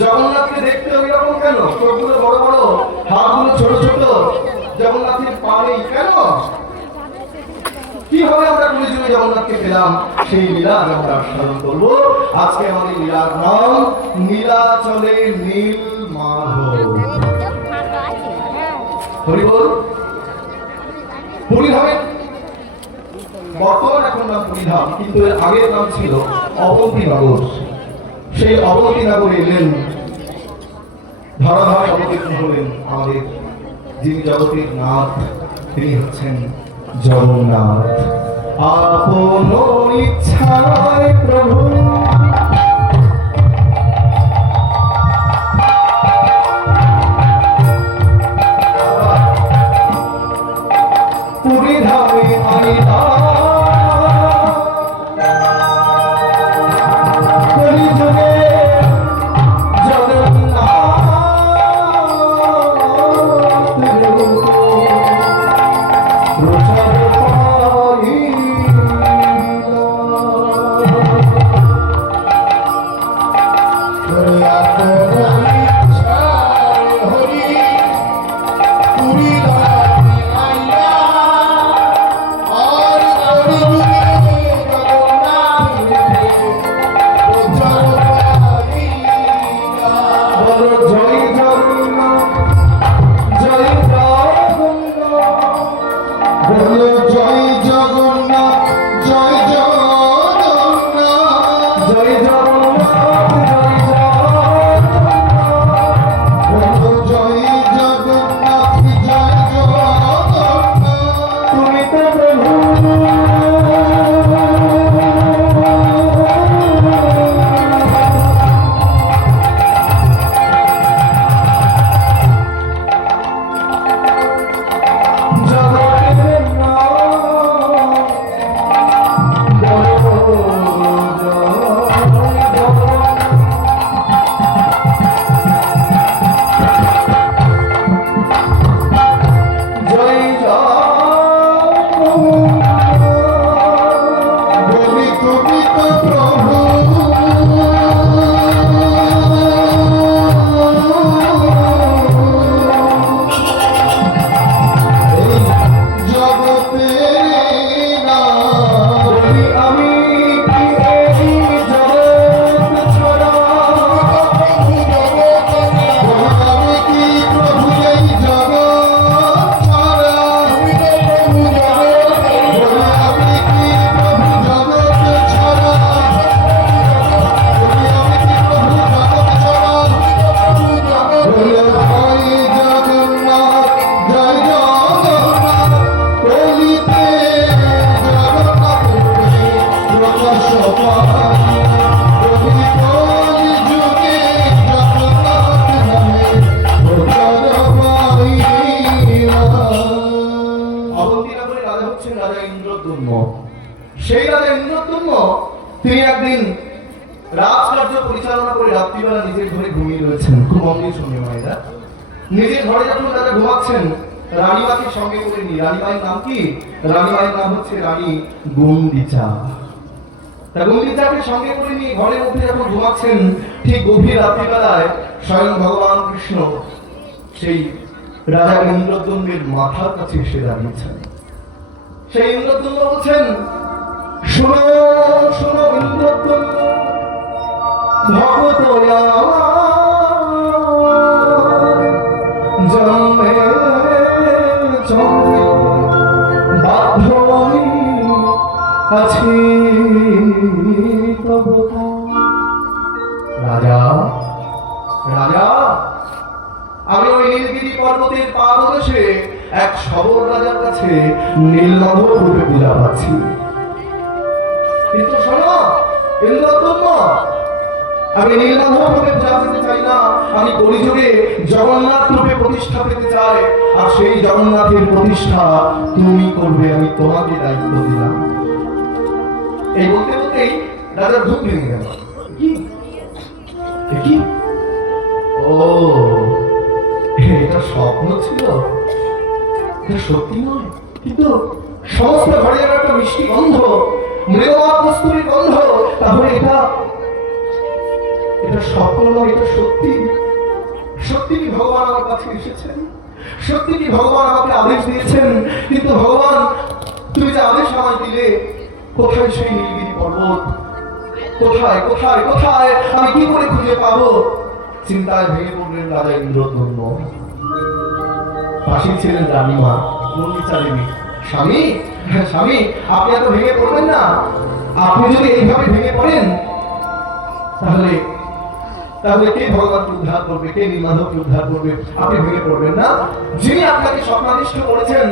জগন্নাথকে দেখতে ওই রকম কেন? চোখগুলো বড় বড়, হাতগুলো ছোট ছোট, জগন্নাথের পা নেই কেন? কিভাবে আমরা পুরীজুড়ে জগন্নাথকে পেলাম? সেই লীলা আমরা স্মরণ করবো। আজকে আমাদের লীলার নাম নীলাচলের নীল মাধব। হরি বল। পুরীধামের বর্তমান এখন নাম পুরীধাম, কিন্তু এর আগের নাম ছিল অবন্তীনগর। সেই অবন্তীনগরে এলেন, ধরাধামে অবতীর্ণ হলেন আমাদের যিনি জগতের নাথ, তিনি হচ্ছেন জগন্নাথ। আপন ইচ্ছায় প্রভু পুরীধামে আইলা সেই রাজা ইন্দ্রদ্যুম্ন তিনি একদিন রাজকার্য পরিচালনা করে রাত্রিবেলা নিজের ঘরে ঘুমিয়ে রয়েছেন। খুব অমনি শুনে মায়েরা, নিজের ঘরে যখন রাজা ঘুমাচ্ছেন, রানীমাকে সঙ্গে করে নিয়ে, রানীমায়ের নাম কি? রানীমায়ের নাম হচ্ছে রানী গুন্ডিচা। তা গুন্ডিচাকে সঙ্গে করে নিয়ে ঘরের মধ্যে যখন ঘুমাচ্ছেন, ঠিক গভীর রাত্রিবেলায় স্বয়ং ভগবান কৃষ্ণ সেই রাজা ইন্দ্রদ্যুম্নের মাথার কাছে এসে দাঁড়িয়েছেন। সেই ইন্দ্রদ্যুম্ন বলছেন, শোনো শোনো ইন্দ্রদ্যুম্ন, ভগত জন্মে জন্মে বাধ্য আছি রাজা। রাজা, আমি ওই নীলগিরি পর্বতের পাদদেশে এক সবর রাজার কাছে নীলমাধব রূপে পূজা পাচ্ছি। কিন্তু শোনো ইন্দ্রদ্যুম্ন, আমি নীলমাধব রূপে পূজা পেতে চাই না, আমি কলিযুগে জগন্নাথ রূপে প্রতিষ্ঠা পেতে চাই। আর সেই জগন্নাথের প্রতিষ্ঠা তুমি করবে, আমি তোমাকে দায়িত্ব দিলাম। এই বলতে বলতেই রাজার ধূপ ভেঙে গেল। কি? ও, এটা স্বপ্ন ছিল, এটা সত্যি নয়। কিন্তু সমস্ত ঘরে যেন একটা মিষ্টি গন্ধ, মৃগয়া কস্তুরীর গন্ধ। তাহলে এটা এটা স্বপ্ন নয়, এটা সত্যি। সত্যি কি ভগবান আমার কাছে এসেছেন? সত্যি কি ভগবান আমাকে আদেশ দিয়েছেন? কিন্তু ভগবান, তুমি যে আদেশ আমায় দিলে, কোথায় সেই নীলগিরি পর্বত? কোথায় কোথায় কোথায়? আমি কি করে খুঁজে পাবো? চিন্তায় ভেঙে পড়লেন রাজা ইন্দ্রদ্যম্ন। পাশে ছিলেন রানীমা মন্দিচারিণী। স্বামী, হ্যাঁ স্বামী, আপনি এত ভেঙে পড়বেন না। আপনি যদি এইভাবে ভেঙে পড়েন, তাহলে তাহলে কে ভগবানকে উদ্ধার করবে? কে নীলমাধবকে উদ্ধার করবে? আপনি ভেঙে পড়বেন না। যিনি আপনাকে স্বপ্নাদিষ্ট করেছেন,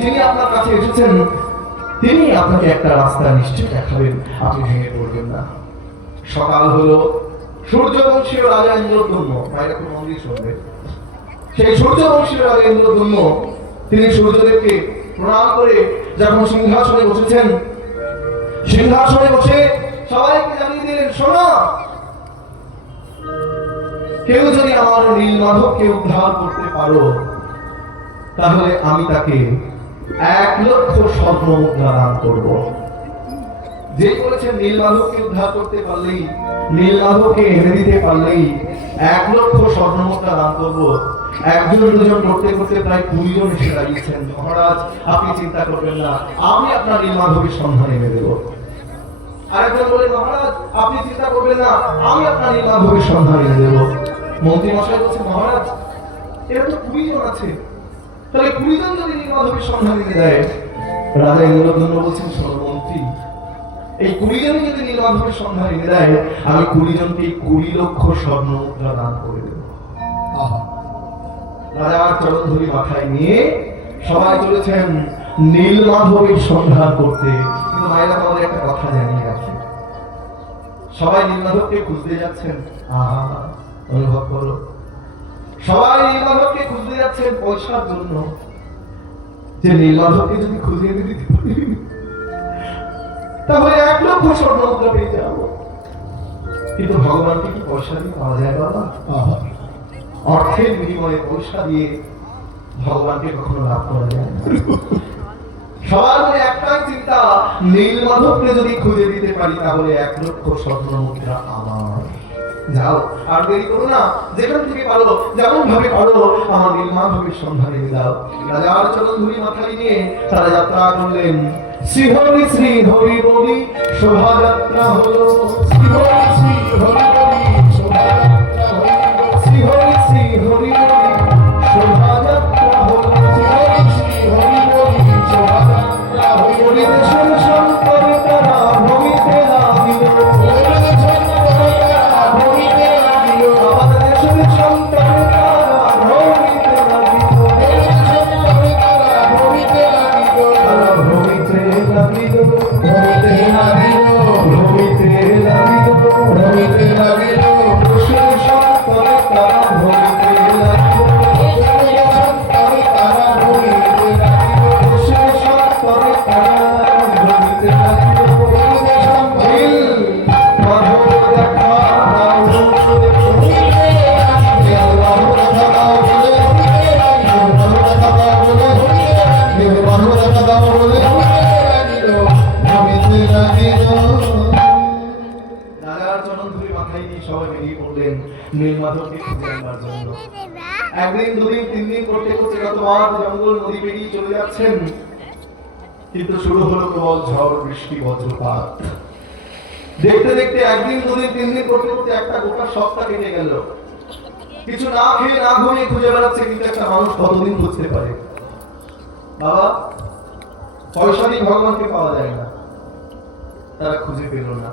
যিনি আপনার কাছে এসেছেন, তিনি আপনাকে একটা রাস্তা নিশ্চয় দেখাবেন। আপনি ভেঙে পড়বেন না। সকাল হলো। সূর্যবংশীয় রাজা ইন্দ্রদ্যম্ন, বাইরে খুব মন্দির শুনবে, সেই সূর্যবংশীয় রাজা ইন্দ্রদ্যম্ন তিনি সূর্যদেবকে প্রণাম করে যখন সিংহাসনে বসেছেন, সিংহাসনে বসে সবাইকে জানিয়ে দিলেন, শোনো, কেউ যদি আমার নীলমাধবকে উদ্ধার করতে পারো, তাহলে আমি তাকে 1,00,000 স্বর্ণ মুদ্রা দান করব। যে বলেছেন নীলমাধবকে উদ্ধার করতে পারলেই, নীলমাধবকে এনে দিতে পারলেই 1,00,000 স্বর্ণ মুদ্রা দান করব। একজন দুজন করতে করতে প্রায় 20 জন এসে দাঁড়িয়েছেন। মহারাজ, আপনি চিন্তা করবেন না, আমি আপনার নীলমাধবের সন্ধান এনে দেব। আরেকজন বলে, মহারাজ আপনি চিন্তা করবেন না, আমি আপনার নীলমাধবের সন্ধান এনে দেব। মন্ত্রী মশাই বলছে, মহারাজ এরা তো 20 জন আছে, তাহলে 20 জন যদি নীলমাধবের সন্ধান এনে দেয়? রাজা ইন্দ্রদ্যম্ন বলছেন, শোনো মন্ত্রী, এই 20 জনই যদি নীলমাধবের সন্ধান এনে দেয়, আমি 20 জনকে 20,00,000 স্বর্ণ মুদ্রা দান করে দেব। রাজার চরণ ধরি মাথায় নিয়ে সবাই চলেছেন নীলমাধবের সন্ধান করতে। কিন্তু মায়েরা আমাদের একটা কথা জানিয়ে রাখি, সবাই নীলমাধবকে খুঁজতে যাচ্ছেন। অনুভব করো, সবাই নীলমাধবকে খুঁজতে যাচ্ছেন পয়সার জন্য, যে নীলমাধবকে যদি খুঁজে দিতে পারি তাহলে 1,00,000 স্বর্ণ মুদ্রা পেয়ে যাবো। কিন্তু ভগবানকে কি পয়সা দিয়ে পাওয়া যায় বাবা? অর্থের বিনিময়ে পয়সা দিয়ে ভগবানকে কখনো লাভ করা যায় না। সবার মনে একটাই চিন্তা, নীলমাধবকে যদি খুঁজে দিতে পারি তাহলে 1,00,000 স্বর্ণ মুদ্রা আমার। যাও, আর দেরি করো না, যেখান থেকে পারো, যেমন ভাবে পারো, আমার নীলমাধবের সন্ধান এনে দাও। রাজার চরণ ধুলি মাথায় নিয়ে তারা যাত্রা করলেন। শ্রী হরি শ্রী হরি বলি শোভাযাত্রা হলো, শ্রী হরি শ্রী হরি বলি শোভাযাত্রা হলো, শ্রী হরি শ্রী হরি বলি শোভাযাত্রা হলো, শ্রী হরি শ্রী হরি বলি শোভাযাত্রা হলো। দেশের শঙ্কর তারা ভূমিতে লাগিল, দেশের শঙ্কর তারা ভূমিতে লাগিল, আমার দেশের শঙ্কর তারা ভূমিতে লাগিল, দেশের শঙ্কর তারা ভূমিতে লাগিল, তারা ভূমিতে লাগিল, ভূমিতে লাগিল, ভূমিতে লাগিল, ভূমিতে লাগিল, দেশের শঙ্কর তারা ভূমিতে লাগিল, দেশের শঙ্কর তারা ভূমিতে লাগিল, দেশের শঙ্কর তারা ভূমিতে লাগিল, ভূমিতে শঙ্কর মাধব দেখা দাও বলে ভূমিতে লাগিল, মাধব দেখা দাও বলে ভূমিতে লাগিল, মাধব দেখা দাও বলে ভূমিতে লাগিল, মাধব দেখা দাও বলে ভূমিতে লাগিল। রাজার চরণ ধরে মাথায় নিয়ে সবাই বেরিয়ে পড়লেন নীলমাধবকে খুঁজে আনবার জন্য। একদিন দুদিন তিন দিন করতে করতে কত মাঠ জঙ্গল নদী পেরিয়ে চলে যাচ্ছেন, কিন্তু শুরু হলো প্রবল ঝড় বৃষ্টি বজ্রপাত। দেখতে দেখতে একদিন দুদিন তিন দিন করতে করতে একটা গোটা সপ্তাহ কেটে গেল। কিছু না খেয়ে না ঘুমিয়ে খুঁজে বেড়াচ্ছে, কিন্তু একটা মানুষ কতদিন খুঁজতে পারে বাবা? পয়সা দিয়ে ভগবানকে পাওয়া যায় না। তারা খুঁজে পেল না।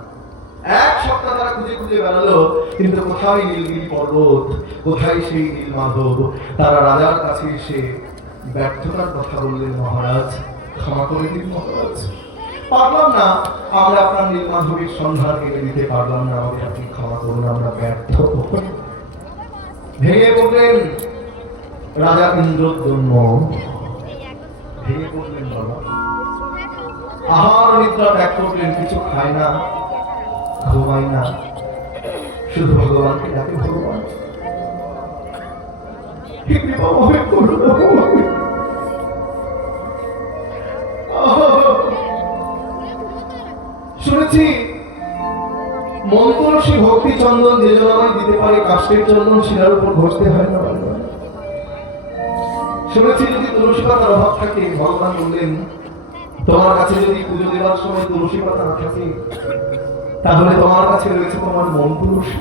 এক সপ্তাহ তারা খুঁজে খুঁজে বেড়ালো, কিন্তু কোথায় নীলগিরি পর্বত, কোথায় সেই নীলমাধব? তারা রাজার কাছে এসে ব্যর্থতার কথা বললেন, মহারাজ ক্ষমা করে দিন মহারাজ, পারলাম না, আমরা আপনার নীলমাধবের সন্ধান এনে দিতে পারলাম না, আমাদের আপনি ক্ষমা করুন, আমরা ব্যর্থ। ভেঙে পড়লেন রাজা ইন্দ্রদ্যম্ন, ভেঙে পড়লেন বাবা। আহার নিদ্রা ত্যাগ করলেন, কিছু খায় না, ঘুমায় না, শুধু ভগবানকে ডাকে, ভগবান শুনেছি মন্ত্রসী ভক্তি ভক্তি চন্দন যে জন আমায় দিতে পারে, কাষ্টের চন্দন শিলার উপর ঘষতে হয় না। শুনেছি যদি তুলসী পাতার অভাব থাকে, ভগবান বললেন তোমার কাছে যদি পুজো দেওয়ার সময় তুলসী পাতা না থাকে, তাহলে তোমার কাছে রয়েছে তোমার মন তুলসী।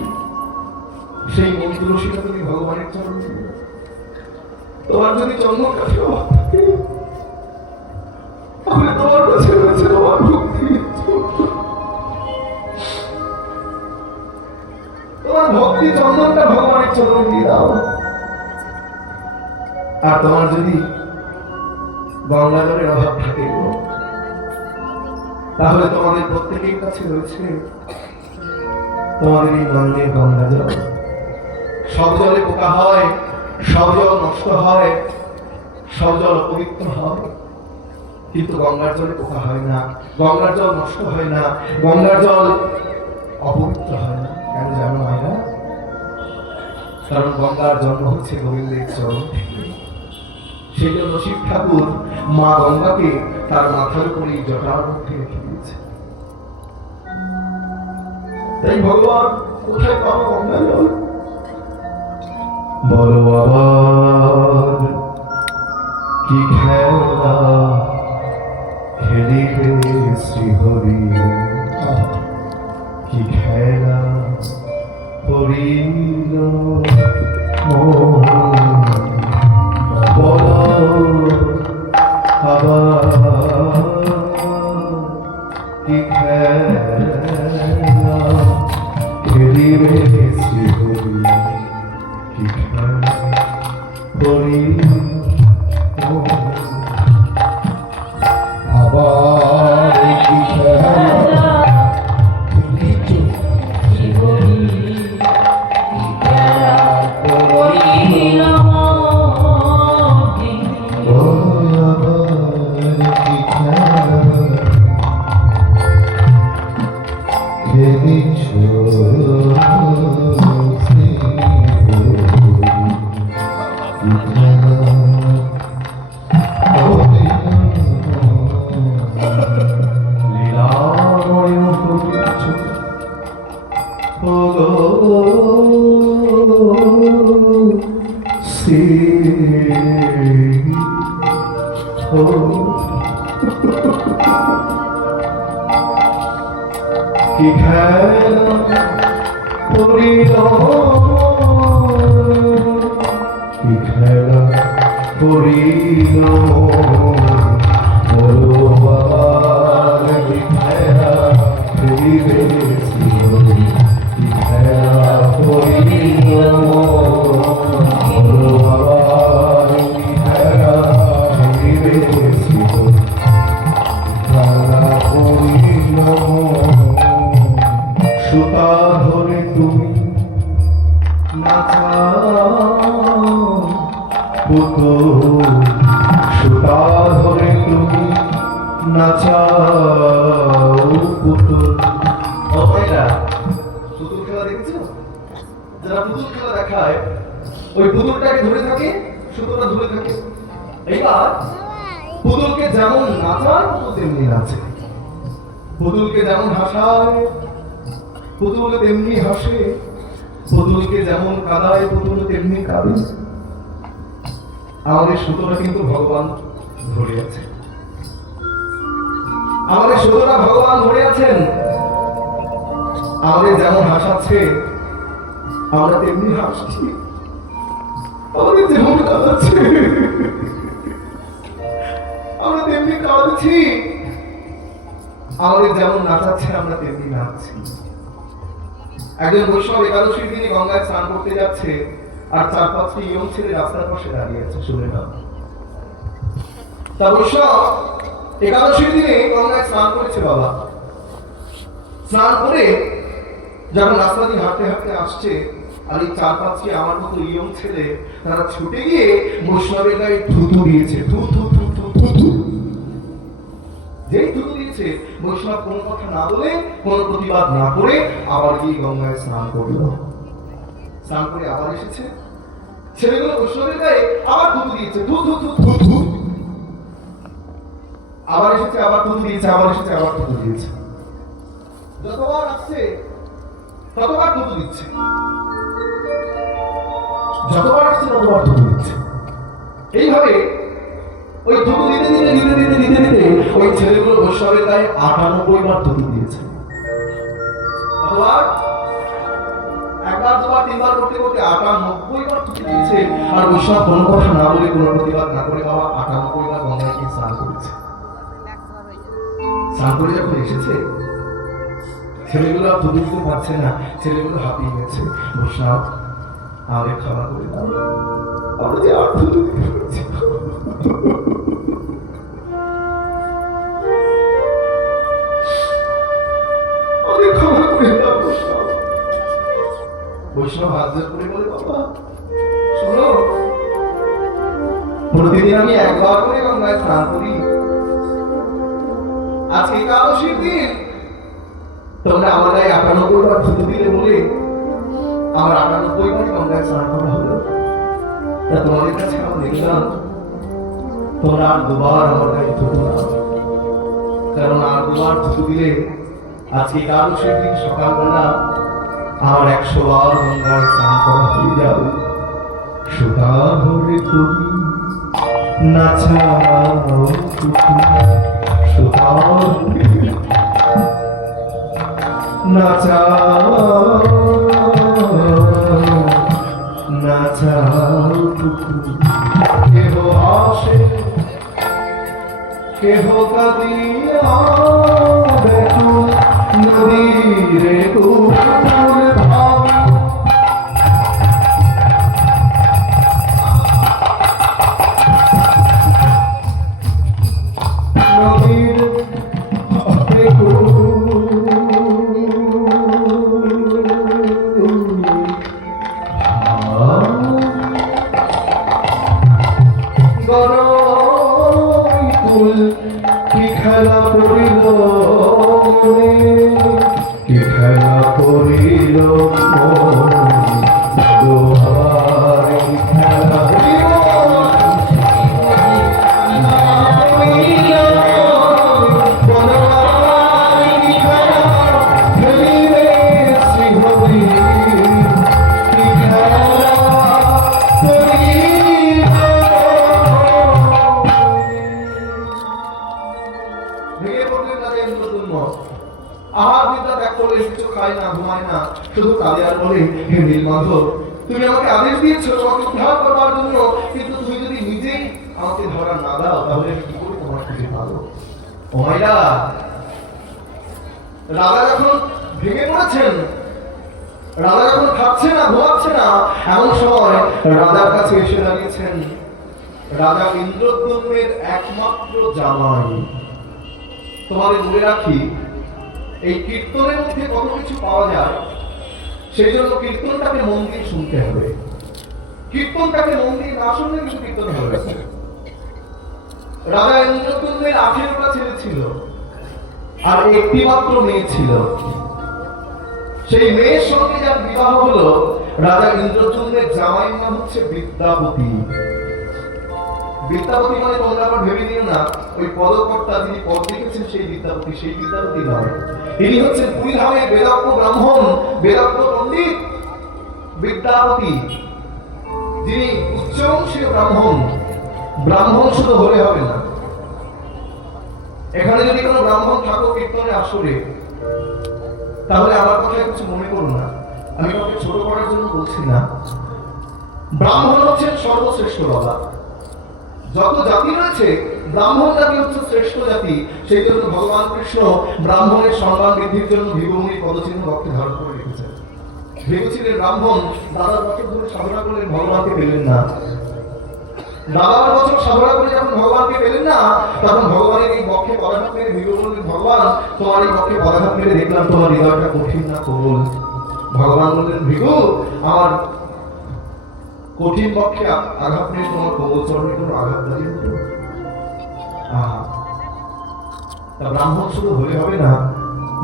সেই মন তুলসীটা তুমি ভগবানের চরণে দিবে। তোমার যদি চন্দন কাঠের অভাব থাকে, তাহলে তোমার কাছে রয়েছে তোমার ভক্তি। তোমার ভক্তি চন্দনটা ভগবানের চরণে দিয়ে দাও। আর তোমার যদি গঙ্গাজলের অভাব থাকে, তাহলে তোমাদের প্রত্যেকের কাছে রয়েছে তোমাদের এই গঙ্গের গঙ্গাজল। সব জলে পোকা হয়, সব জল নষ্ট হয়, সব জল অপবিত্র হয়, কিন্তু গঙ্গার জলে পোকা হয় না, গঙ্গার জল নষ্ট হয় না, গঙ্গার জল অপবিত্র হয় না। কেন জানো মায়েরা? কারণ গঙ্গার জন্ম হচ্ছে গোবিন্দের চরণ থেকে। সেই জন্য শিব ঠাকুর মা গঙ্গাকে তার মাথার উপরে জটার মধ্যে রেখে দিয়েছে। তাই ভগবান কোথায় পাবো গঙ্গা জল? বলো আবার কি খেলা খেলিবে শ্রীহরি, কি খেলা করিল আবার কি খেলা খেলিবে শ্রীহরি, কি খেলা করিল আবার কি খেলা কি খেলা করিল, কি খেলা করিল বলো আবার কি খেলা খেলিবে শ্রীহরি, কি খেলা করিল বলো আবার কি খেলা খেলিবে শ্রীহরি, খেলা করিল সুতা ধরে তুমি নাচাও পুতুল, সুতা ধরে তুমি নাচাও পুতুল। পুতুল খেলা দেখেছো? যারা পুতুল খেলা দেখায়, ওই পুতুলটাকে ধরে থাকে, সুতোটা ধরে থাকে। এইবার পুতুলকে যেমন নাচায় পুতুল তেমনি নাচে, পুতুলকে যেমন হাসায় পুতুল তেমনি হাসে, পুতুলকে যেমন কাঁদায় পুতুল তেমনি কাঁদে। আমাদের সুতোটা কিন্তু ভগবান ধরে আছে, আমাদের সুতোটা ভগবান ধরে আছেন। আমাদের যেমন হাসাচ্ছে আমরা তেমনি হাসছি, আমাদের যেমন কাঁদাচ্ছে আমরা তেমনি কাঁদছি, আমাদের যেমন নাচাচ্ছে আমরা তেমনি নাচছি। একজন বৈষ্ণব একাদশীর দিনে গঙ্গায় স্নান করতে যাচ্ছে, আর 4-5টি ইয়ং ছেলে রাস্তার পাশে দাঁড়িয়ে আছে। শুনে না, তা বৈষ্ণব একাদশীর দিনে গঙ্গায় স্নান করেছে বাবা। স্নান করে যখন রাস্তা দিয়ে হাঁটতে হাঁটতে আসছে, আর এই 4-5টি আমার মতো ইয়ং ছেলে তারা ছুটে গিয়ে বৈষ্ণবের গায়ে থুতু দিয়েছে। থু থু থু থু থু থু। যেই থুতু দিয়েছে, বৈষ্ণব কোনো কথা না বলে, কোনো প্রতিবাদ না করে আবার গিয়ে গঙ্গায় স্নান করলো। স্নান করে আবার এসেছে, ছেলেগুলো বৈষ্ণবের গায়ে আবার থুতু দিয়েছে। থু থু থু থু থু। আবার এসেছে, আবার থুতু দিয়েছে, আবার এসেছে, আবার থুতু দিয়েছে। যতবার আসছে ততবার থুতু দিচ্ছে, যতবার আসছে ততবার থুতু দিচ্ছে। এইভাবে ওই থুতু দিতে দিতে দিতে দিতে দিতে দিতে ওই ছেলেগুলো বৈষ্ণবের গায়ে 98 বার থুতু দিয়েছে। কতবার? একবার দুবার তিনবার করতে করতে 98 বার থুতু দিয়েছে। আর বৈষ্ণব কোনো কথা না বলে কোনো প্রতিবাদ না করে বাবা 98 বার গঙ্গায় গিয়ে স্নান করেছে। স্নান করে যখন এসেছে ছেলেগুলো আর থুতু দিতে পারছে না, ছেলেগুলো হাঁপিয়ে গেছে। বৈষ্ণব আমাদের ক্ষমা করে দাও, আমরা যে আর থুতু দিতে পারছি না। আমাদের ক্ষমা করে দাও বৈষ্ণব। বৈষ্ণব হাত জোর করে বলে, বাবা শোনো, প্রতিদিন আমি একবার করে গঙ্গায় স্নান করি, আজকে একাদশীর দিন তোমরা আমার গায়ে 98 বার থুতু দিলে বলে আমার 98 বার গঙ্গায় স্নান করা হলো। তা তোমাদের কাছে আমি দেখলাম তোমরা আর দুবার আমার গায়ে থুতু দাও, কারণ আর দুবার থুতু দিলে আজকে একাদশীর দিন সকালবেলা আমার 100 বার গঙ্গায় স্নান করা হয়ে যাবে। সুতা ধরে তুমি নাচাও সুতা নাচাও নাচাও, কেহ আসে কেহ কাঁদিয়া বেকুল নদীরে কুকুর ভাবি। নদীর কি খেলা পড়িল কি খেলা পড়িল খেলা আহার বিদ্যা ত্যাগ করলে কিছু খায় না, ঘুমায় না, শুধু কাঁদে আর বলে, হে নীলমাধব, তুমি আমাকে আদেশ দিয়েছো তোমাকে উদ্ধার করবার জন্য, কিন্তু তুমি যদি নিজেই আমাকে ধরা না দাও তাহলে কি করে তোমার খুঁজে পাবো? ও মাইরা, রাজা যখন ভেঙে পড়েছেন, রাজা যখন খাচ্ছে না ঘুমাচ্ছে না, এমন সময় রাজার কাছে এসে দাঁড়িয়েছেন রাজা ইন্দ্রদ্যুম্নের একমাত্র জামাই। তোমাদের বলে রাখি, এই কীর্তনের মধ্যে কত কিছু পাওয়া যায়, সেই জন্য কীর্তনটাকে মন দিয়ে শুনতে হবে। কীর্তনটাকে মন দিয়ে না শুনলে কিন্তু কীর্তন হবে। রাজা ইন্দ্রদ্যুম্নের 18টা ছেলে ছিল আর একটি মাত্র মেয়ে ছিল। সেই মেয়ের সঙ্গে যার বিবাহ হলো, রাজা ইন্দ্রদ্যুম্নের জামাইয়ের নাম হচ্ছে বিদ্যাপতি। বিদ্যাপতি মানে তোমরা আবার ভেবে নিও না ওই পদকর্তা যিনি পদ লিখেছেন সেই বিদ্যাপতি, সেই বিদ্যাপতি নয়। ইনি হচ্ছেন পুরীধামের বেদজ্ঞ ব্রাহ্মণ, বেদজ্ঞ পণ্ডিত বিদ্যাপতি, যিনি উচ্চবংশীয় ব্রাহ্মণ। ব্রাহ্মণ শুধু হলে হবে না, এখানে যদি কোনো ব্রাহ্মণ থাকো কীর্তনে আসরে, তাহলে আমার কথায় কিছু মনে করো না, আমি কাউকে ছোট করার জন্য বলছি না। ব্রাহ্মণ হচ্ছেন সর্বশ্রেষ্ঠ বাবা। যত জাতি রয়েছে ব্রাহ্মণ জাতি হচ্ছে শ্রেষ্ঠ জাতি। সেই জন্য ভগবান কৃষ্ণ ব্রাহ্মণের সম্মান বৃদ্ধির জন্য ভৃগুমুনির পদচিহ্ন রক্তে ধারণ করে রেখেছেন। ভৃগু ছিলেন ব্রাহ্মণ, দাদার বছর ধরে সাধনা করলেন, ভগবানকে পেলেন না। দাদার বছর সাধনা করে যখন ভগবানকে পেলেন না, তখন ভগবানের এই বক্ষে পদাঘাত মেরে ভৃগু বললেন, ভগবান তোমার এই বক্ষে পদাঘাত মেরে দেখলাম তোমার হৃদয়টা কঠিন না কোমল। ভগবান বললেন, ভৃগু আমার কঠিন পক্ষে আঘাত নেই, তোমার কোমল চরণে কোনো আঘাত দাঁড়িয়ে হতো। তা ব্রাহ্মণ শুধু হলে হবে না,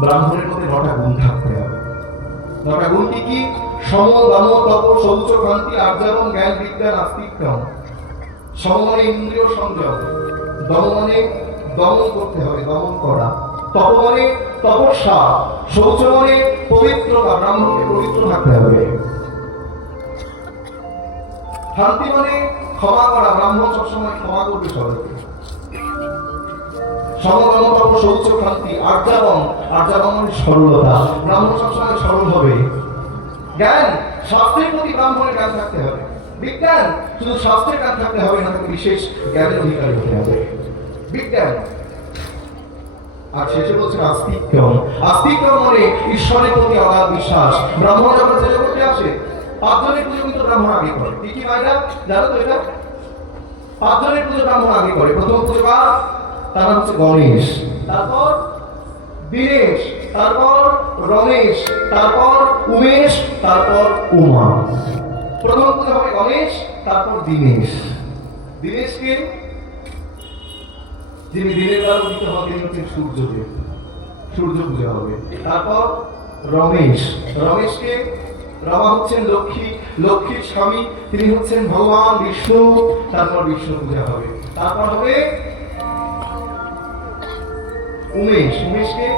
ব্রাহ্মণের মধ্যে 9টা গুণ থাকতে হবে। 9টা গুণ কি কি? সম, দম, তপ, শৌচ, ক্ষান্তি, আর্জবম, জ্ঞান, বিজ্ঞান, আস্তিক্যম। সম মানে ইন্দ্রিয় সংযম, দম মানে দমন করতে হবে, দমন করা। তপ মানে তপস্যা, শৌচ মানে পবিত্রতা, ব্রাহ্মণকে পবিত্র থাকতে হবে। শান্তি মানে ক্ষমা করা, ব্রাহ্মণ সবসময় ক্ষমা করবে সবাইকে। সমগম তপ শৌচ শান্তি। আর্যাবন, আর্যাবন মানে সরলতা, ব্রাহ্মণ সবসময় সরল হবে। জ্ঞান, শাস্ত্রের প্রতি ব্রাহ্মণের জ্ঞান থাকতে হবে। বিজ্ঞান, শুধু শাস্ত্রের জ্ঞান থাকতে হবে না, তাকে বিশেষ জ্ঞানের অধিকারী হতে হবে। বিজ্ঞান। আর শেষে বলছেন আস্তিক্যম। আস্তিক্যম মানে ঈশ্বরের প্রতি অগাধ বিশ্বাস। ব্রাহ্মণ যখন ছেলে করতে আসে, 5 জনের পুজো কিন্তু ব্রাহ্মণ আগে করে। কি কি মায়েরা জানো তো এটা? 5 জনের পুজো ব্রাহ্মণ আগে করে। প্রথম পুজো কার? তার নাম হচ্ছে গণেশ, তারপর দীনেশ, তারপর রমেশ, তারপর উমেশ, তারপর উমা। প্রথম পুজো হবে গণেশ, তারপর দীনেশ। দীনেশকে যিনি দিনের বেলা উদিত হন তিনি হচ্ছেন সূর্যদেব, সূর্য পূজা হবে। তারপর রমেশ, রমেশকে রমা হচ্ছেন লক্ষ্মী, লক্ষ্মীর স্বামী তিনি হচ্ছেন ভগবান বিষ্ণু, তারপর বিষ্ণু পূজা হবে। তারপর হবে উমেশ, উমেশকে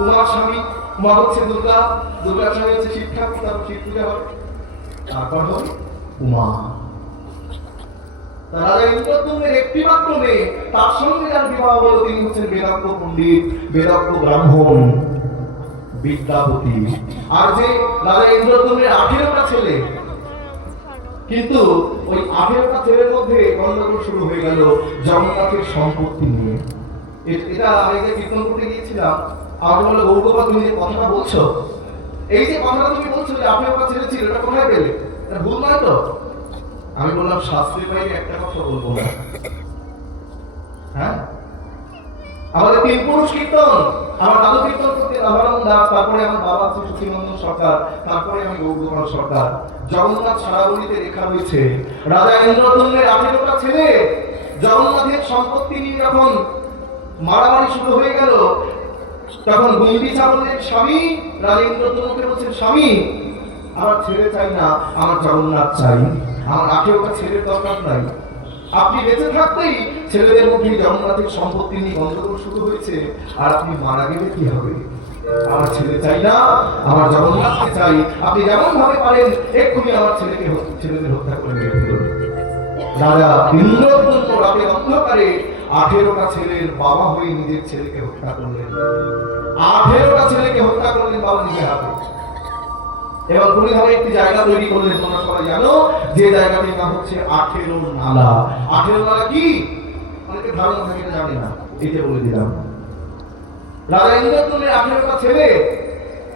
উমার স্বামী, উমা হচ্ছে দুর্গা, দুর্গার স্বামী হচ্ছে শিব ঠাকুর, তারপর শিব পূজা হবে। তারপর হবে উমা। রাজা ইন্দ্রদ্যুম্নের একটি মাত্র মেয়ে, তার সঙ্গে যার বিবাহ হলো তিনি হচ্ছেন বেদাজ্ঞ পণ্ডিত, বেদাজ্ঞ ব্রাহ্মণ বিদ্যাপতি। আর যে রাজা ইন্দ্রদ্যুম্নের 18টা ছেলে, কিন্তু ওই 18টা ছেলের মধ্যে গন্ডগোল শুরু হয়ে গেল জগন্নাথের সম্পত্তি নিয়ে। এটা আমি যে কীর্তন করতে গিয়েছিলাম, আমার বললো গৌরবা তুমি যে কথাটা বলছো, এই যে কথাটা তুমি বলছো যে 18টা ছেলে ছিল, এটা কোথায় পেলে? এটা ভুল নয় তো? আমি বললাম শাস্ত্রের বাইরে একটা কথা বলবো না। হ্যাঁ, আমাদের 3 পুরুষ কীর্তন, আমার দাদু কীর্তন করতে রাধারমন দাস, তারপরে আমার বাবা শ্রী সচিনন্দন সরকার, তারপরে আমি গৌরগোপাল সরকার। জগন্নাথ সারাবলিতে লেখা রয়েছে রাজা ইন্দ্রদ্যুম্নের 18টা ছেলে জগন্নাথের সম্পত্তি নিয়ে যখন মারামারি শুরু হয়ে গেল, তখন গুন্ডিচা বললেন স্বামী, রাজা ইন্দ্রদ্যুম্নকে বলছেন স্বামী আমার ছেলে চাই না, আমার জগন্নাথ চাই, আমার 18টা ছেলের দরকার নাই। আপনি বেঁচে থাকতেই ছেলেদের মধ্যে জগন্নাথের সম্পত্তি নিয়ে গন্ডগোল শুরু হয়েছে, আর আপনি মারা গেলে কি হবে? আমার ছেলে চাই না, আমার জগন্নাথকে চাই। আপনি যেমন ভাবে পারেন এক্ষুনি আমার ছেলেদের হত্যা করে মেরে ফেলুন। রাজা ইন্দ্রদ্যুম্ন রাতে অন্ধকারে 18টা ছেলের বাবা হয়ে নিজের ছেলেকে হত্যা করলেন। 18টা ছেলেকে হত্যা করলেন বাবা নিজের হাতে। এবং পুরীধামে একটি জায়গা তৈরি করলেন, তোমরা সবাই জানো, যে জায়গাটির নাম হচ্ছে 18 নালা। 18 নালা কি? অনেকে ধারণা থাকে না, জানে না, এটা বলে দিলাম। রাজা ইন্দ্রদ্যুম্নের 18টা ছেলে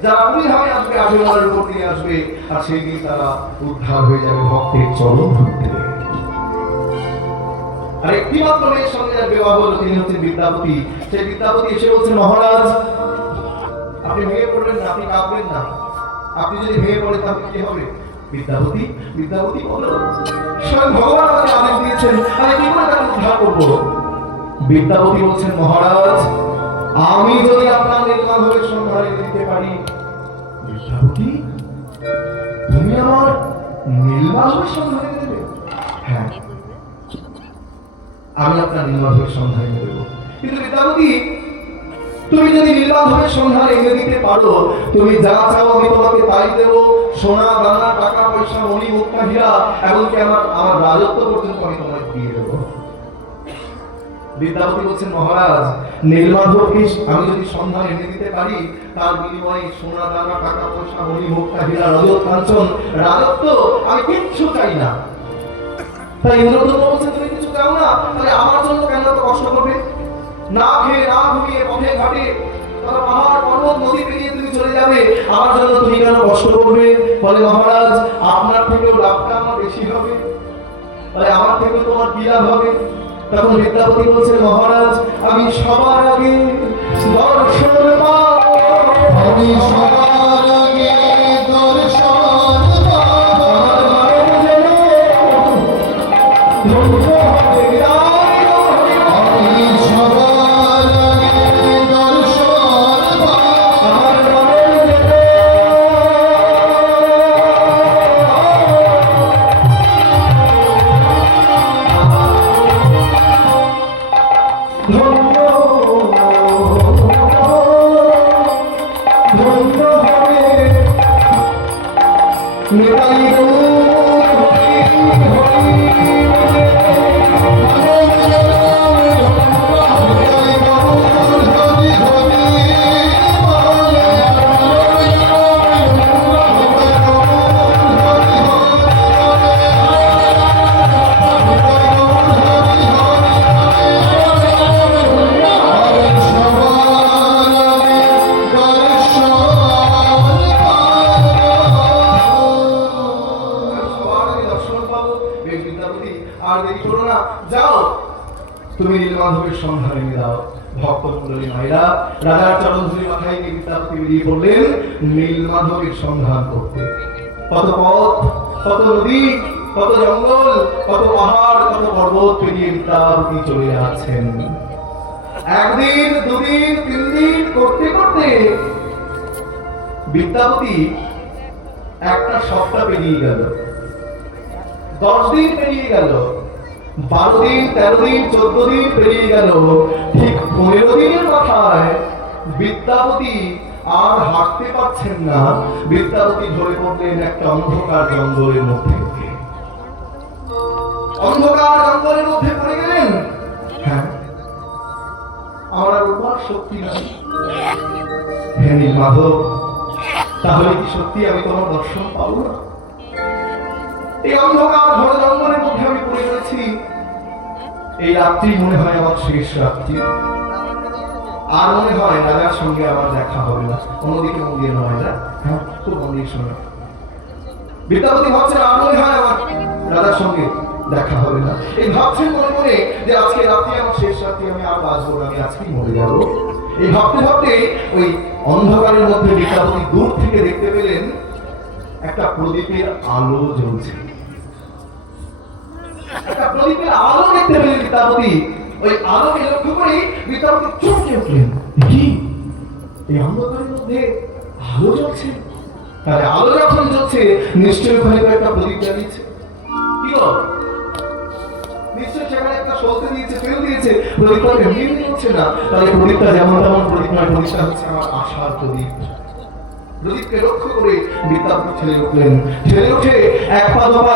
যারা পুরীধামে আসবে, 18 নালার উপর দিয়ে আসবে, আর সেই দিন তারা উদ্ধার হয়ে যাবে ভক্তের চরণ ধরতে। আর একটি মাত্র মেয়ের সঙ্গে যার বিবাহ হলো তিনি হচ্ছেন বিদ্যাপতি। সেই বিদ্যাপতি এসে বলছেন মহারাজ আপনি ভেঙে পড়বেন না, আপনি কাঁদবেন না, আপনি যদি ভেঙে পড়েন তাহলে কি হবে? বিদ্যাপতি, বিদ্যাপতি বলো স্বয়ং ভগবান আমাকে আদেশ দিয়েছেন, আমি কি করে তাকে উদ্ধার করবো? বিদ্যাপতি বলছেন মহারাজ আমি যদি আপনার নির্মলভাবে সংহারে দিতে পারি। বিদ্যাপতি তুমি আমার নির্মলভাবে সংহারে দেবে? হ্যাঁ, আমি আপনার নির্মলভাবে সংহারে দেব। কিন্তু বিদ্যাপতি তুমি যদি নির্মলভাবে সংহার এনে দিতে পারো, তুমি যা চাও আমি তোমাকে তাই দেব। সোনা দানা টাকা পয়সা মণি মুক্তা হীরা, এমনকি আমার রাজত্ব পর্যন্ত আমি তোমাকে দিয়ে দেবো। বিদ্যাপতি বলছেন মহারাজ নির্মলভাবে আমি যদি সংহার এনে দিতে পারি, তার বিনিময়ে সোনা দানা টাকা পয়সা মণি মুক্তা হীরা রজত কাঞ্চন রাজত্ব আমি কিচ্ছু চাই না। তাই ইন্দ্রদ্যুম্ন বলছেন তুমি কিছু চাও না, তাহলে আমার জন্য কেন এত কষ্ট করবে? না খেয়ে না ঘুমিয়ে পথে ঘাটে তারা পাহাড় পর্বত নদী পেরিয়ে তুমি চলে যাবে, আমার জন্য তুমি কেন কষ্ট করবে? বলে মহারাজ আপনার থেকেও লাভটা আমার বেশি হবে, তাহলে আমার থেকেও তোমার কি লাভ হবে? তখন বিদ্যাপতি বলছে মহারাজ আমি সবার আগে দর্শন পাবো, আমি সবার আগে দর্শন পাবো, আমার মায়ের যেন ধন্য হবে বেশ বিদ্যাপতি, আর দেরি করো না, যাও তুমি নীলমাধবের সন্ধানে নিয়ে দাও। ভক্ত মন্ডলী মায়েরা রাজার চরণ ধরে মাথায় নিয়ে বিদ্যাপতি বেরিয়ে পড়লেন নীলমাধবের সন্ধান করতে। কত পথ, কত নদী, কত জঙ্গল, কত পাহাড়, কত পর্বত পেরিয়ে বিদ্যাপতি চলে যাচ্ছেন। একদিন, দুদিন, 3 দিন করতে করতে বিদ্যাপতি একটা সপ্তাহ পেরিয়ে গেল, 10 দিন পেরিয়ে গেল, 12 দিন, 13 দিন, 14 দিন পেরিয়ে গেল। ঠিক 15 দিনের কথায় বিদ্যাপতি আর হাঁটতে পারছেন না। বিদ্যাপতি ধরে পড়লেন একটা অন্ধকার জঙ্গলের মধ্যে। অন্ধকার জঙ্গলের মধ্যে পড়ে গেলেন। হ্যাঁ, আমার আর উপার শক্তি নাই। হে নীলমাধব, তাহলে কি সত্যি আমি তোমার দর্শন পাবো না? এই অন্ধকার ঘন জঙ্গলের মধ্যে আমি পড়ে গেছি। এই রাত্রি মনে হয় আমার শেষ রাত্রি। আর মনে হয় রাজার সঙ্গে আমার দেখা হবে না। অন্যদিকে মন দিয়ে নয় না, হ্যাঁ, খুব মন দিয়ে শোনা। বিদ্যাপতি ভাবছেন আর মনে হয় আমার রাজার সঙ্গে দেখা হবে না। এই ভাবছেন মনে মনে যে আজকে রাত্রি আমার শেষ রাত্রি, আমি আর বাঁচবো না, আমি আজকেই মরে যাব। এই ভাবতে ভাবতে ওই অন্ধকারের মধ্যে বিদ্যাপতি দূর থেকে দেখতে পেলেন একটা প্রদীপের আলো জ্বলছে। একটা প্রদীপের আলো দেখতে পেলেন বিদ্যাপতি। ওই আলোকে লক্ষ্য করে বিদ্যাপতি চমকে উঠলেন। কি, এই অন্ধকারের মধ্যে আলো জ্বলছে? তাহলে আলো যখন জ্বলছে নিশ্চয়ই ওখানে একটা প্রদীপ জ্বালিয়েছে। কি গো, নিশ্চয়ই সেখানে একটা সলতে দিয়েছে, তেল দিয়েছে। প্রদীপটা এমনি হচ্ছে না। তাহলে প্রদীপটা যেমন তেমন প্রদীপ নয়, প্রদীপটা হচ্ছে আমার আশার প্রদীপ। প্রদীপকে লক্ষ্য করে বিদ্যাপতি ছেলে উঠলেন। ছেলে উঠে এক পা দোপা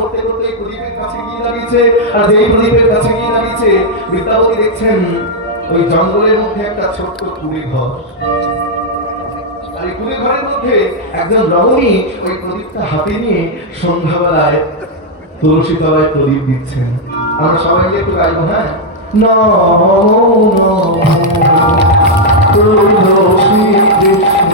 করতে করতে প্রদীপের কাছে গিয়ে দাঁড়িয়েছে। আর যেই প্রদীপের কাছে গিয়ে দাঁড়িয়েছে বিদ্যাপতি দেখছেন ওই জঙ্গলের মধ্যে একটা ছোট্ট কুড়ে ঘর। আর এই কুড়ে ঘরের মধ্যে একজন রমণী ওই প্রদীপটা হাতে নিয়ে সন্ধ্যাবেলায় তুলসী তলায় প্রদীপ দিচ্ছেন। আমরা সবাই মিলে একটু গাইবো, হ্যাঁ? তুলসী কৃষ্ণ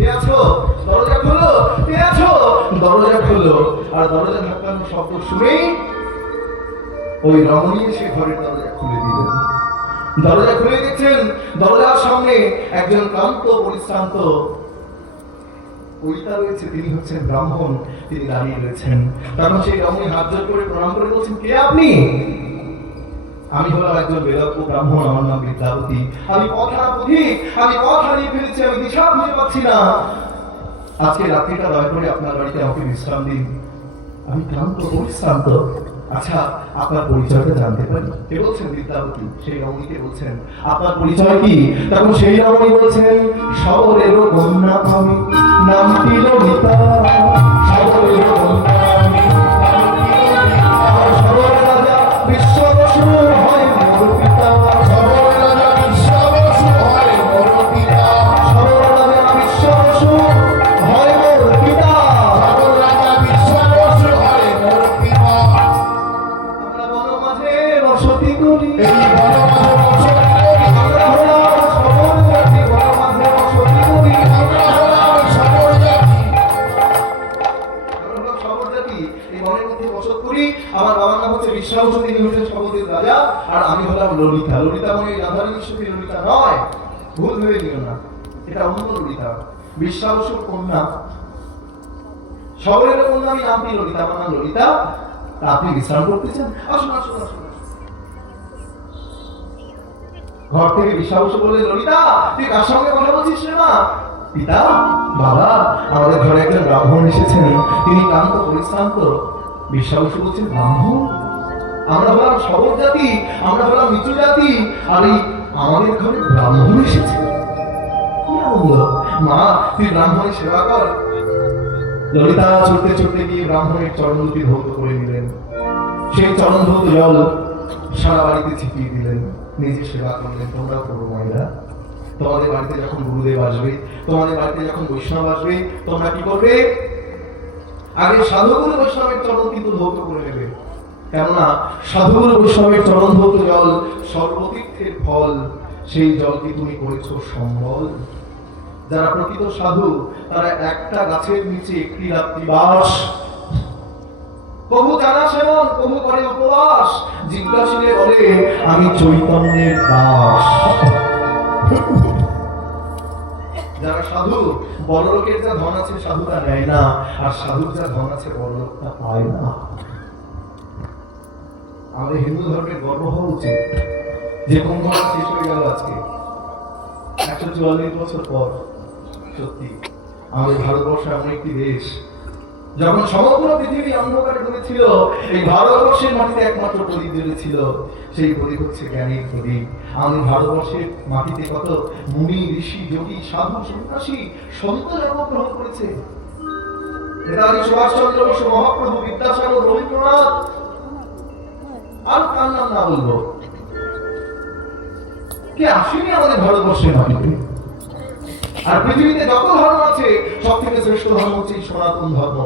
কে আছো? দরজা খোলো, কে আছো? দরজা খোলো। আর দরজা ধাক্কানোর শব্দ শুনেই ওই রমণী এসে ঘরের দরজা খুলে দিলেন। দরজা খুলে দিচ্ছেন, দরজার সামনে একজন ক্লান্ত পরিশ্রান্ত পরিতা রয়েছে, তিনি হচ্ছেন ব্রাহ্মণ, তিনি দাঁড়িয়ে রয়েছেন। তখন সেই রমণী হাত জোড় করে প্রণাম করে বলছেন, কে আপনি? আমি হলাম একজন বেদজ্ঞ ব্রাহ্মণ, আমার নাম বিদ্যাবতী। আমি পথ হারা পথিক, আমি পথ হারিয়ে ফেলেছি, আমি দিশা খুঁজে পাচ্ছি না। আজকে রাত্রিটা দয়া করে আপনার বাড়িতে আমাকে বিশ্রাম দিন, আমি ক্লান্ত পরিশ্রান্ত। আচ্ছা, আপনার পরিচয়টা জানতে পারি? কে বলছেন? বিদ্যাবতী। সেই রমণীকে বলছেন, আপনার পরিচয় কি? তখন সেই রমণী বলছেন, শবরেরও কন্যা আমি, নামটি ললিতা। শবরেরও কন্যা আমি, শবর রাজা বিশ্ববসু হয় মোর পিতা। শবর রাজা বিশ্ববসু হয় মোর পিতা। শবর রাজা বিশ্ববসু হয় মোর পিতা। শবর রাজা বিশ্ববসু হয় মোর পিতা। আমরা বনমাঝে বসতি করি, এই বনমাঝে বসতি করি। আমরা হলাম শবর জাতি, বনমাঝে বসতি করি। আমরা হলাম শবর জাতি, আমরা হলাম শবর জাতি। এই বনের মধ্যে বসত করি। আমার বাবার নাম হচ্ছে বিশ্বাবসু, তিনি হচ্ছেন শবরের রাজা। আর আমি হলাম ললিতা। ললিতা মানে রাধারানীর সাথে ললিতা নয়, ভুল ভেবে নিও না, এটা অন্য ললিতা, বিশ্বাবসুর কন্যা। শবরের কন্যা, আমি নামটি ললিতা, আমার নাম ললিতা। তা আপনি বিশ্রাম করতেছেন? আসুন আসুন আসুন। ঘর থেকে বিশ্বাবসু বলে, ললিতা তুই কার সঙ্গে কথা বলছিস রে মা? পিতা, বাবা, আমাদের ঘরে একজন ব্রাহ্মণ এসেছেন, তিনি ক্লান্ত পরিশ্রান্ত। বিশ্বাবসু বলছেন, ব্রাহ্মণ? আমরা হলাম শবর জাতি, আমরা হলাম নিচু জাতি, আর এই আমাদের ঘরে ব্রাহ্মণ এসেছে, কি আনন্দ। মা, তুই ব্রাহ্মণের সেবা কর। ললিতা ছুটতে ছুটতে গিয়ে ব্রাহ্মণের চরণ দুটি ধৌত করে নিলেন। সেই চরণ ধৌত জল সারা বাড়িতে ছিটিয়ে দিলেন, নিজে সেবা করলেন। তোমরা করো মায়েরা, তোমাদের বাড়িতে যখন গুরুদেব আসবে, তোমাদের বাড়িতে যখন বৈষ্ণব আসবে, তোমরা কি করবে? আগে সাধুগুরু বৈষ্ণবের চরণ কিন্তু ধৌত করে নেবে, কেননা সাধুগুরু বৈষ্ণবের চরণ ধৌত জল সর্বতীর্থের ফল। সেই জলটি তুমি করেছো সম্বল। যারা প্রকৃত সাধু, তারা একটা গাছের নিচে একটি রাত্রি বাস, প্রভু জানা সেবন, প্রভু করে উপবাস, জিজ্ঞাসিলে বলে আমি চৈতন্যের দাস। যারা সাধু, বড়লোকের যা ধন আছে সাধুরা নেয় না, আর সাধুর যা ধন আছে বড়লোকটা পায় না। আমাদের হিন্দু ধর্মের গর্ব হওয়া উচিত যে কুম্ভ শেষ হয়ে গেল আজকে 144 বছর পর। সত্যি আমাদের ভারতবর্ষ এমন একটি দেশ, যখন সমগ্র পৃথিবী অন্ধকারে ডুবেছিল, এই ভারতবর্ষের মাটিতে একমাত্র প্রদীপ জ্বলেছিল। সেই প্রদীপ হচ্ছে জ্ঞানের প্রদীপ। আমাদের ভারতবর্ষের মাটিতে কত মুনি, ঋষি, যোগী, সাধু, সন্ন্যাসী, সন্ত জন্মগ্রহণ করেছে। নেতাজি সুভাষচন্দ্র বসু, মহাপ্রভু, বিদ্যাসাগর, রবীন্দ্রনাথ, আর কার নাম না বলবো, কে আসেনি আমাদের ভারতবর্ষের মাটিতে। আর পৃথিবীতে যত ধর্ম আছে, সব থেকে শ্রেষ্ঠ ধর্ম হচ্ছে সনাতন ধর্ম।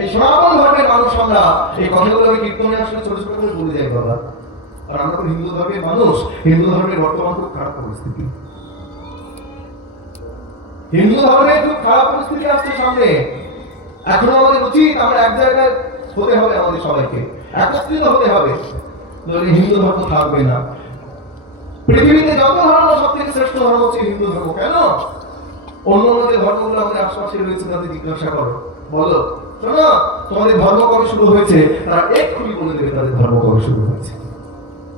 এই সনাতন ধর্মের মানুষ আমরা। এই কথাগুলো আমি কীর্তনে আসলে ছোট ছোট করে বলে যাই বাবা, আর আমরা তো হিন্দু ধর্মের মানুষ। হিন্দু ধর্মের বর্তমান খুব খারাপ পরিস্থিতি, হিন্দু ধর্মের খুব খারাপ পরিস্থিতি আসছে সামনে। এখনো আমাদের উচিত আমরা এক জায়গায় হতে হবে, আমাদের সবাইকে একত্রিত হতে হবে, নইলে হিন্দু ধর্ম থাকবে না। পৃথিবীতে যত ধর্ম, সব থেকে শ্রেষ্ঠ ধর্ম হচ্ছে হিন্দু ধর্ম। কেন? অন্য যে ধর্মগুলো আমাদের আশপাশে রয়েছে তাদের জিজ্ঞাসা করো, বলো শোনো তোমাদের ধর্ম কবে শুরু হয়েছে, তারা এক্ষুনি বলে দেবে তাদের ধর্ম কবে শুরু হয়েছে।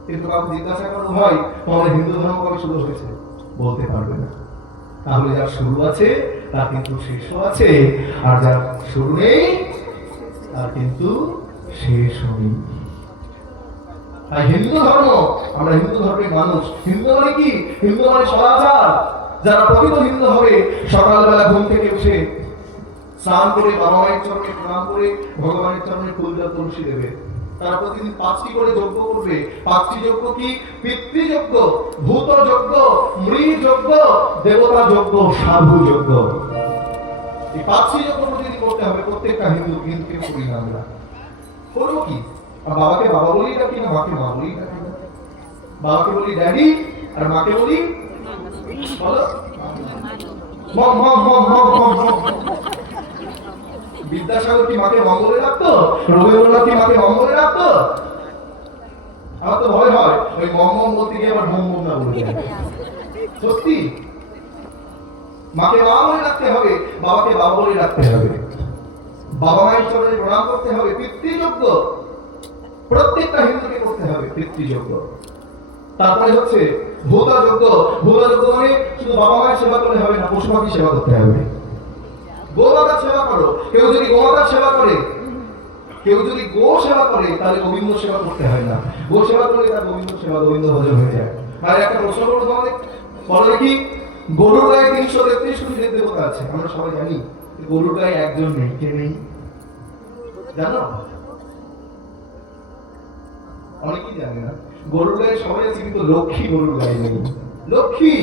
কিন্তু কাউকে জিজ্ঞাসা করো, ভাই তোমাদের হিন্দু ধর্ম কবে শুরু হয়েছে, বলতে পারবে না। তাহলে যার শুরু আছে তার কিন্তু শেষও আছে, আর যার শুরু নেই তার কিন্তু শেষ নেই। হিন্দু ধর্ম, আমরা হিন্দু ধর্মের মানুষ। হিন্দু মানে কি? হিন্দু মানে সদাচার। যারা প্রকৃত হিন্দু হবে, সকালবেলা ঘুম থেকে উঠে স্নান করে বাবা মায়ের চরণে প্রণাম করে ভগবানের চরণে ফুল জল তুলসী দেবে। তারা প্রতিদিন 5টি করে যজ্ঞ করবে। 5টি যজ্ঞ কি? পিতৃযজ্ঞ, ভূত যজ্ঞ, মৃৎ যজ্ঞ, দেবতা যজ্ঞ, সাধু যজ্ঞ। এই 5টি যজ্ঞ প্রতিদিন করতে হবে। প্রত্যেকটা হিন্দু কিন্তু করি না আমরা। করবো কি? আর বাবাকে বাবা বলি ডাকি না মাকে মা বলি ডাকি না? বাবাকে বলি ড্যাডি আর মাকে বলি বলো মম মম মম মম মম মম। বিদ্যাসাগর কি মাকে মম বলে রাখতো? রবীন্দ্রনাথ কি মাকে মম বলে রাখতো? আমার তো ভয় হয় ওই মম মম বলতে গিয়ে আবার মম মম না বলে যায়। সত্যি মাকে মা বলে রাখতে হবে, বাবাকে বাবা বলে রাখতে হবে, বাবা মায়ের চরণে প্রণাম করতে হবে, পিতৃযজ্ঞ প্রত্যেকটা হিন্দুকে করতে হবে, পিতৃযজ্ঞ। তারপরে হচ্ছে ভূতাযজ্ঞ। ভূতাযজ্ঞ মানে শুধু বাবা মায়ের সেবা করলে হবে না, পশু পাখি সেবা করতে হবে। গোমাতার সেবা করো। কেউ যদি গোমাতার সেবা করে, কেউ যদি গো সেবা করে, তাহলে গোবিন্দ সেবা করতে হয় না। গো সেবা করলে তার গোবিন্দ সেবা, গোবিন্দ ভজন হয়ে যায়। আর একটা প্রশ্ন করবো তোমাদের, বলো দেখি, গরুর গায়ে 333 কোটি দেবতা আছে, আমরা সবাই জানি। গরুর গায়ে একজন নেই, কে নেই জানো? অনেকেই জানে না। গরুর গায়ে সবাই আছে, কিন্তু লক্ষ্মী গরুর গায়ে নেই। লক্ষ্মী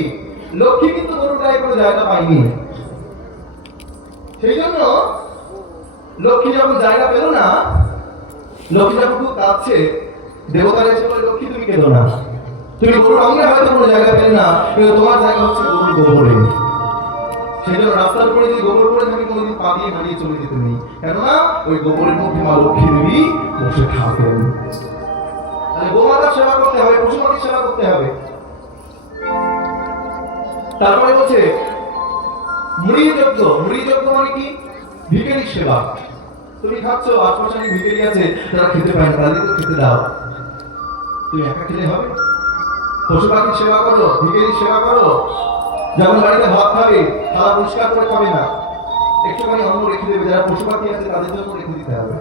লক্ষ্মী কিন্তু গরুর গায়ে কোনো জায়গা পায়নি। সেই জন্য লক্ষ্মী যখন জায়গা পেল না, লক্ষ্মী যখন খুব কাঁদছে, দেবতারা এসে বলে, লক্ষ্মী তুমি কেঁদো না, তুমি গরুর অঙ্গে হয়তো কোনো জায়গা পেলে না, কিন্তু তোমার জায়গা হচ্ছে গরুর গোবরে। সেই জন্য রাস্তার উপরে যদি গোবর করে থাকে, কোনোদিন পা দিয়ে মারিয়ে চলে যেতে নেই, কেননা ওই গোবরের মধ্যে মা লক্ষ্মী দেবী বসে থাকেন। তাহলে গোমাতার সেবা করতে হবে, পশু পাখির সেবা করতে হবে। তারপরে বলছে মৃযজ্ঞ। মৃযজ্ঞ মানে কি? ভিখারির সেবা। তুমি খাচ্ছ, আশপাশে অনেক ভিখারি আছে, তারা খেতে পায় না, তাদেরকে খেতে দাও। তুমি একা খেলে হবে? পশু পাখির সেবা করো, ভিখারির সেবা করো। যখন বাড়িতে ভাত খাবে, থালা পরিষ্কার করে খাবে না, একটুখানি অন্ন রেখে দেবে, যারা পশু পাখি আছে তাদের জন্য রেখে দিতে হবে।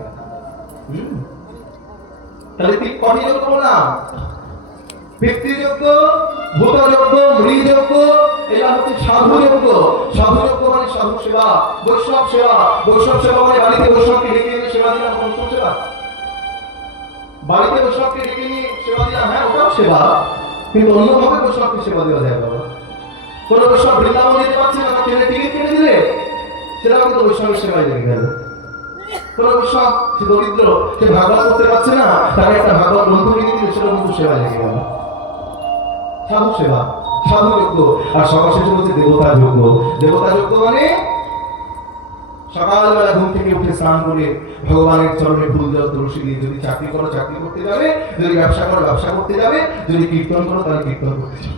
তাহলে কটি যজ্ঞ বললাম? পিতৃযজ্ঞ, ভূতযজ্ঞ, মৃযজ্ঞ, এটা হচ্ছে সাধু যজ্ঞ। সাধু যজ্ঞ মানে সাধু সেবা, বৈষ্ণব সেবা। বৈষ্ণব সেবা মানে বাড়িতে বৈষ্ণবকে ডেকে এনে সেবা দিলাম, বৈষ্ণব সেবা। বাড়িতে বৈষ্ণবকে ডেকে নিয়ে সেবা দিলাম, হ্যাঁ ওটাও সেবা, কিন্তু অন্যভাবে বৈষ্ণবকে সেবা দেওয়া যায় বাবা। কোনো বৈষ্ণব বৃন্দাবন যেতে পারছে না, ট্রেনে টিকিট কেটে দিলে সেটা কিন্তু বৈষ্ণবের সেবায় লেগে গেল। কোনো বৈষ্ণব সে দরিদ্র, সে ভাগবত করতে পারছে না, তাকে একটা ভাগবত গ্রন্থ কিনে দিলে সেটা কিন্তু সেবায় লেগে গেল। সাধু সেবা, সাধু যজ্ঞ। আর সবার শেষে হচ্ছে দেবতা যজ্ঞ। দেবতা যজ্ঞ মানে সকালবেলা ঘুম থেকে উঠে স্নান করে ভগবানের চরণে ফুল জল তুলসী দিয়ে, যদি চাকরি করো চাকরি করতে যাবে, যদি ব্যবসা করো ব্যবসা করতে যাবে, যদি কীর্তন করো তাহলে কীর্তন করতে যাবে।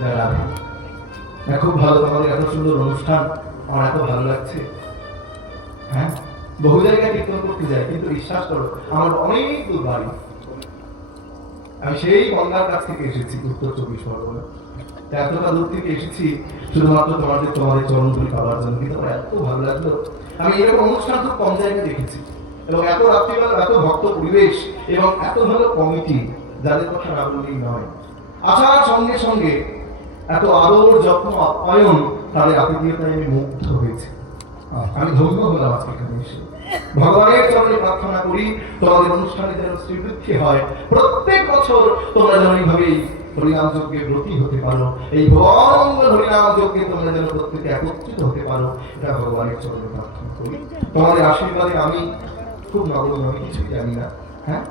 যারা খুব ভালো, তোমাদের এত সুন্দর অনুষ্ঠান, আমার এত ভালো লাগছে। হ্যাঁ, বহু জায়গায় কীর্তন করতে যাই, কিন্তু বিশ্বাস করো আমার অনেক দূর বাড়ি। আমি সেই গঙ্গার কাছ থেকে এসেছি, উত্তর 24 পরগনা। এতটা দূর থেকে এসেছি শুধুমাত্র তোমাদের চরণধুলি পাওয়ার জন্য, কিন্তু আমার এত ভালো লাগলো। আমি এরকম অনুষ্ঠান খুব কম জায়গায় দেখেছি, এবং এত রাত্রিবেলা এত ভক্ত পরিবেশ এবং এত ভালো কমিটি, যাদের কথা না বললেই নয়। আসার সঙ্গে সঙ্গে এত আদর যত্ন আপ্যায়ন, তাদের আতিথেয়তায় আমি মুগ্ধ হয়েছি। আমি ধন্য হলাম আজকে এখানে এসে। ভগবানের চরণে প্রার্থনা করি তোমাদের অনুষ্ঠানে যেন শ্রীবৃদ্ধি হয়, প্রত্যেক বছর তোমরা যেন এইভাবেই হরিনাম যজ্ঞে ব্রতী হতে পারো, এই ভগবানন্দ হরিনাম যজ্ঞে তোমরা যেন প্রত্যেকে একত্রিত হতে পারো, এটা ভগবানের চরণে প্রার্থনা করি। তোমাদের আশীর্বাদে আমি খুব নগণ্য, আমি কিছুই জানি না। হ্যাঁ,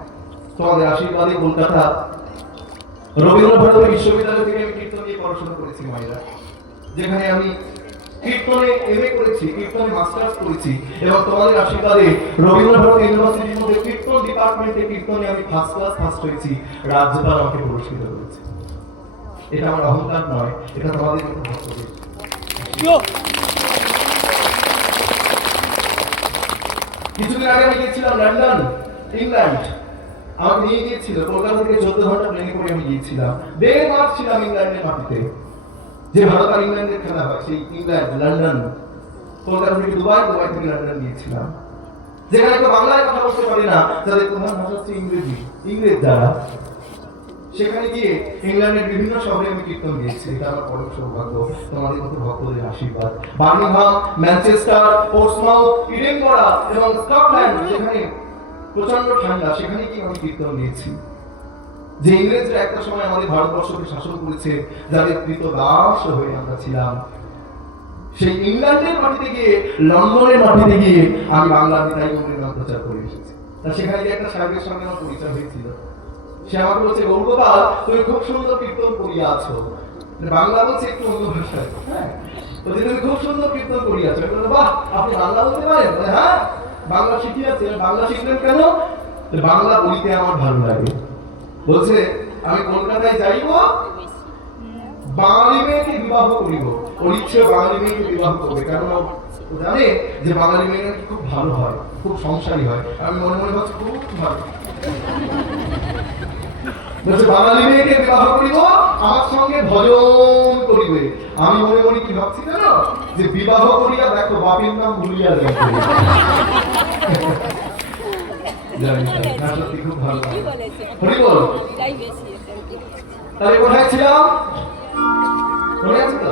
তোমাদের আশীর্বাদে কলকাতা রবীন্দ্র ভারতী বিশ্ববিদ্যালয় থেকে আমি কীর্তন নিয়ে পড়াশোনা করেছি মায়েরা, যেখানে আমি কীর্তনে এমএ করেছি, কীর্তনে মাস্টার্স করেছি, এবং তোমাদের আশীর্বাদে রবীন্দ্র ভারতী ইউনিভার্সিটির মধ্যে কীর্তন ডিপার্টমেন্টে কীর্তনে আমি ফার্স্ট ক্লাস ফার্স্ট হয়েছি, রাজ্যপাল আমাকে পুরস্কৃত করেছে। এটা আমার অহংকার নয়, এটা তোমাদের কিছুদিন আগে আমি গিয়েছিলাম লন্ডন, ইংল্যান্ড। আমাকে নিয়ে গিয়েছিল কলকাতা থেকে 14 ঘন্টা প্লেনে করে আমি গিয়েছিলাম। 1.5 মাস ছিলাম ইংল্যান্ডের মাটিতে, যে ভারত আর ইংল্যান্ডের খেলা হয় সেই ইংল্যান্ড, লন্ডন। কলকাতা থেকে দুবাই, দুবাই থেকে লন্ডন গিয়েছিলাম, যেখানে কেউ বাংলায় কথা বলতে পারে না, যাদের প্রধান ভাষা হচ্ছে ইংরেজি, ইংরেজ যারা। সেখানে গিয়ে ইংল্যান্ডের বিভিন্ন শহরে আমি কীর্তন গিয়েছি, এটা আমার পরম সৌভাগ্য, তোমাদের মতো ভক্তদের আশীর্বাদ। বার্মিংহাম, ম্যানচেস্টার, পোর্টসমাউথ, ইডেনবরা এবং স্কটল্যান্ড, যেখানে প্রচন্ড ঠান্ডা, সেখানে গিয়ে আমি কীর্তন গিয়েছি। যে ইংরেজরা একটা সময় আমাদের ভারতবর্ষকে শাসন করেছে, যাদের কৃতদাস হয়ে আমরা ছিলাম, সেই ইংল্যান্ডের মাটিতে গিয়ে, লন্ডনের মাটিতে গিয়ে আমি বাংলার বিদায় গৌরীর নাম প্রচার করে এসেছি। তা সেখানে গিয়ে একটা সাহেবের সঙ্গে আমার পরিচয় হয়েছিল। সে আমাকে বলছে, গৌরগোপাল তুমি খুব সুন্দর কীর্তন করিয়াছো, বাংলা বলছে একটু অন্য ভাষায়, হ্যাঁ, তো যে তুমি খুব সুন্দর কীর্তন করিয়াছো। বাহ, আপনি বাংলা বলতে পারেন? হ্যাঁ, বাংলা শিখিয়াছে। বাংলা শিখলেন কেন? বাংলা বলিতে আমার ভালো লাগে। বলছে আমি কলকাতায় যাইব, বাঙালি মেয়েকে বিবাহ করিব। ওর ইচ্ছে বাঙালি মেয়েকে বিবাহ করবে, কারণ ও জানে যে বাঙালি মেয়েরা খুব ভালো হয়, খুব সংসারী হয়। আমি মনে মনে ভাবছি খুব ভালো। বলছে বাঙালি মেয়েকে বিবাহ করিব, আমার সঙ্গে ভজন করিবে। আমি মনে মনে কি ভাবছি জানো? যে বিবাহ করিয়া দেখো বাপের নাম ভুলিয়া যাই। সত্যি খুব ভালো। হরি বল। তাহলে কোথায় ছিলাম? মনে আছে তো?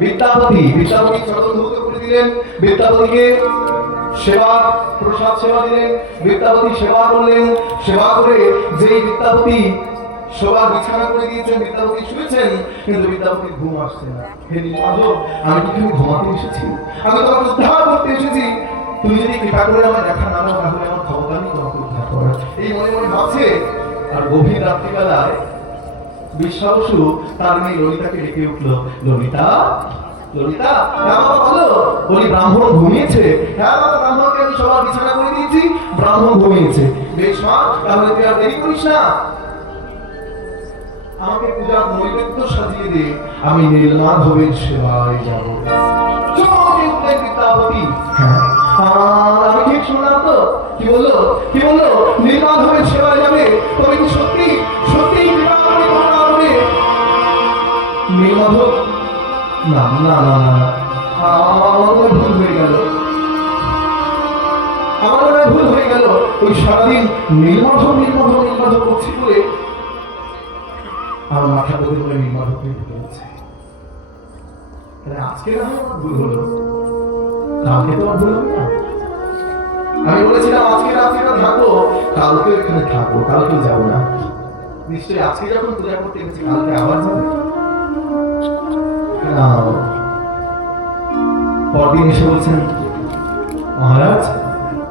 বিদ্যাপতি চরণ ধৌত করে দিলেন, বিদ্যাপতিকে সেবা প্রসাদ সেবা দিলেন, বিদ্যাপতি সেবা করলেন। সেবা করে যেই বিদ্যাপতি শোবার বিছানা করে দিয়েছেন, বিদ্যাপতি শুয়েছেন, কিন্তু বিদ্যাপতির ঘুম আসছে না। হে নীলমাধব, আমি কি তুমি ঘুমাতে এসেছি? আমি তোমাকে উদ্ধার করতে এসেছি। তুমি যদি কৃপা করে আমার দেখা না দাও, তাহলে আমার ক্ষমতা নেই তোমাকে উদ্ধার করার। এই মনে মনে ভাবছে। আর গভীর রাত্রিবেলায় বিশ্বাবসু তার মেয়ে ললিতাকে ডেকে উঠল। ললিতা, ললিতা, হ্যাঁ বাবা বলো। বলি ব্রাহ্মণ ঘুমিয়েছে? হ্যাঁ বাবা, ব্রাহ্মণকে আমি সবার বিছানা করে দিয়েছি, ব্রাহ্মণ ঘুমিয়েছে। বেশ মা, তাহলে তুই আর দেরি করিস না, আমাকে পূজার নৈবেদ্য সাজিয়ে দে, আমি নীলমাধবের সেবায় যাব। চমকে উঠলেন বিদ্যাপতি। হ্যাঁ, আমি ঠিক শুনলাম তো? কি বললো? কি বললো? নীলমাধবের সেবায় যাবে? তবে কি সত্যি সত্যি নীলমাধব? না না না না, আমার ভুল হয়ে গেল, আমার ভুল হয়ে গেল। ওই সারাদিন নীলমাধব নীলমাধব নীলমাধব করছি বলে আমার মাথা বলে বলে নীলমাধবকে ঢুকে গেছে। আজকে না হয় আমার ভুল হলো, কালকে তো আর ভুল হবে না। আমি বলেছিলাম আজকে রাত্রিটা থাকবো, কালকে এখানে থাকবো, কালকে যাবো না। নিশ্চয়ই আজকে যখন পূজা করতে গেছি, কালকে আবার যাবে। পরদিন এসে বলছেন, মহারাজ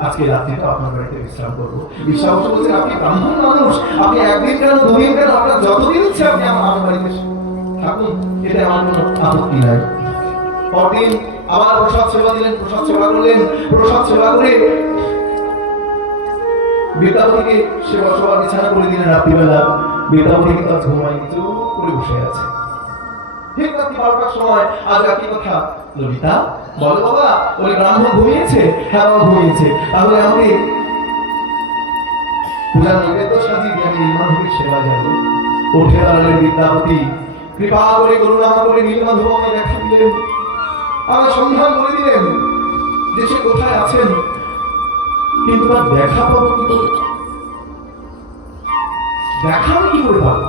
আজকে রাত্রিটা আপনার বাড়িতে বিশ্রাম করবো। বিশ্বাস বলছেন, আপনি ব্রাহ্মণ মানুষ, আপনি একদিন কেন দুদিন কেন, আপনার যতদিন ইচ্ছে আপনি আমার বাড়িতে থাকুন, এতে আমার কোনো আপত্তি নাই। পরদিন আবার প্রসাদ সেবা দিলেন, প্রসাদ সেবা করলেন। প্রসাদ সেবা করে বিদ্যাপতিকে সেবা সবার বিছানা করে দিলেন। রাত্রিবেলা বিদ্যাপতি কিন্তু আজ ঘুমায়নি, চুপ করে বসে আছে। ঠিক রাত্রি 12টার সময় আজ একই কথা। ললিতা, বলো বাবা, ওই ব্রাহ্মণ ঘুমিয়েছে? হ্যাঁ বাবা ঘুমিয়েছে। তাহলে আমাকে পূজার নৈবেদ্য সাজিয়ে দিয়ে আমি নীলমাধবের সেবা যাব। উঠে দাঁড়ালেন বিদ্যাপতি। কৃপা করে করুণা করে নীলমাধব আমায় দেখা দিলেন, আমার সন্ধান করে দিলেন যে সে কোথায় আছেন, কিন্তু তার দেখা পাবো কি করে? দেখা আমি কি করে পাবো?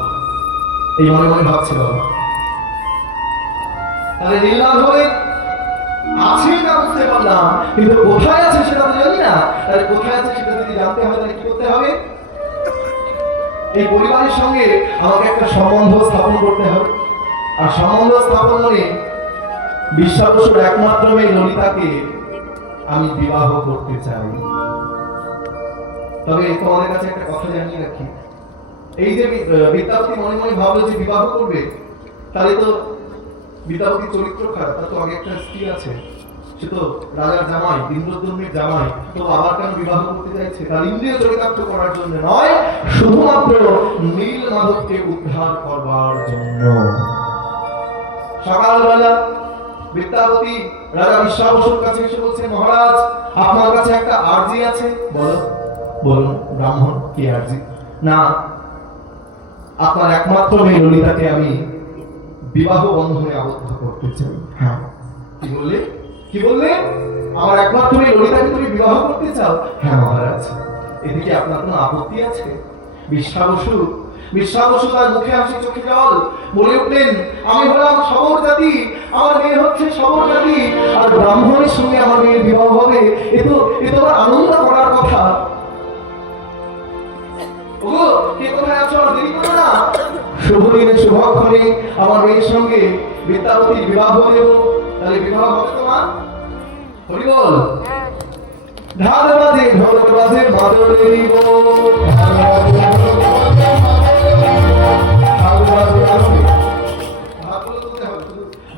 এই মনে মনে ভাবছে বাবা। তাহলে নীলমাধবে আছে না বুঝতে পারলাম, কিন্তু কোথায় আছে সেটা তো জানি না। তাহলে কোথায় আছে সেটা যদি জানতে হবে, তাহলে কি করতে হবে? এই পরিবারের সঙ্গে আমাকে একটা সম্বন্ধ স্থাপন করতে হবে। আর সম্বন্ধ স্থাপন মানে বিশ্বাবসুর একমাত্র মেয়ে ললিতাকে আমি বিবাহ করতে চাই। তবে তোমাদের কাছে একটা কথা জানিয়ে রাখি, এই যে বিদ্যাপতি মনে মনে ভাবলো যে বিবাহ করবে, তাহলে তো বিদ্যাপতির চরিত্র খারাপ। তার তো আগে একটা স্ত্রী আছে, সে তো রাজার জামাই, ইন্দ্রদ্যুম্নের জামাই। তো আবার কেন বিবাহ করতে চাইছে? তার ইন্দ্রিয় চরিতার্থ করার জন্য নয়, শুধুমাত্র নীলমাধবকে উদ্ধার করবার জন্য। সকালবেলা বিদ্যাপতি রাজা বিশ্বাবসুর কাছে এসে বলছে, মহারাজ আপনার কাছে একটা আর্জি আছে। বলো বলুন ব্রাহ্মণ, কি আর্জি? না, আপনার একমাত্র মেয়ে ললিতাকে আমি বিবাহ বন্ধনে আবদ্ধ করতে চাই। হ্যাঁ, কি বললে? কি বললে? আমার একমাত্র মেয়ে ললিতাকে তুমি বিবাহ করতে চাও? হ্যাঁ মহারাজ। এদিকে আপনার কোনো আপত্তি আছে? বিশ্বাবসু তার মুখে হাসি, চোখে জল, বলে উঠলেন, আমি হলাম সবর জাতি, আমার মেয়ে হচ্ছে সবর জাতি, আর ব্রাহ্মণের সঙ্গে আমার মেয়ের বিবাহ হবে, এ তো আমার আনন্দ করার কথা। ওগো, কে কোথায় আছো? আর দেরি করো না, শুভ দিনে শুভক্ষণে আমার মেয়ের সঙ্গে বিদ্যাপতির বিবাহ দেব। তাহলে বিবাহ হবে তোমার? হরি বল। ঢাল বাজে, ঢোল বাজে, মাদল দিব,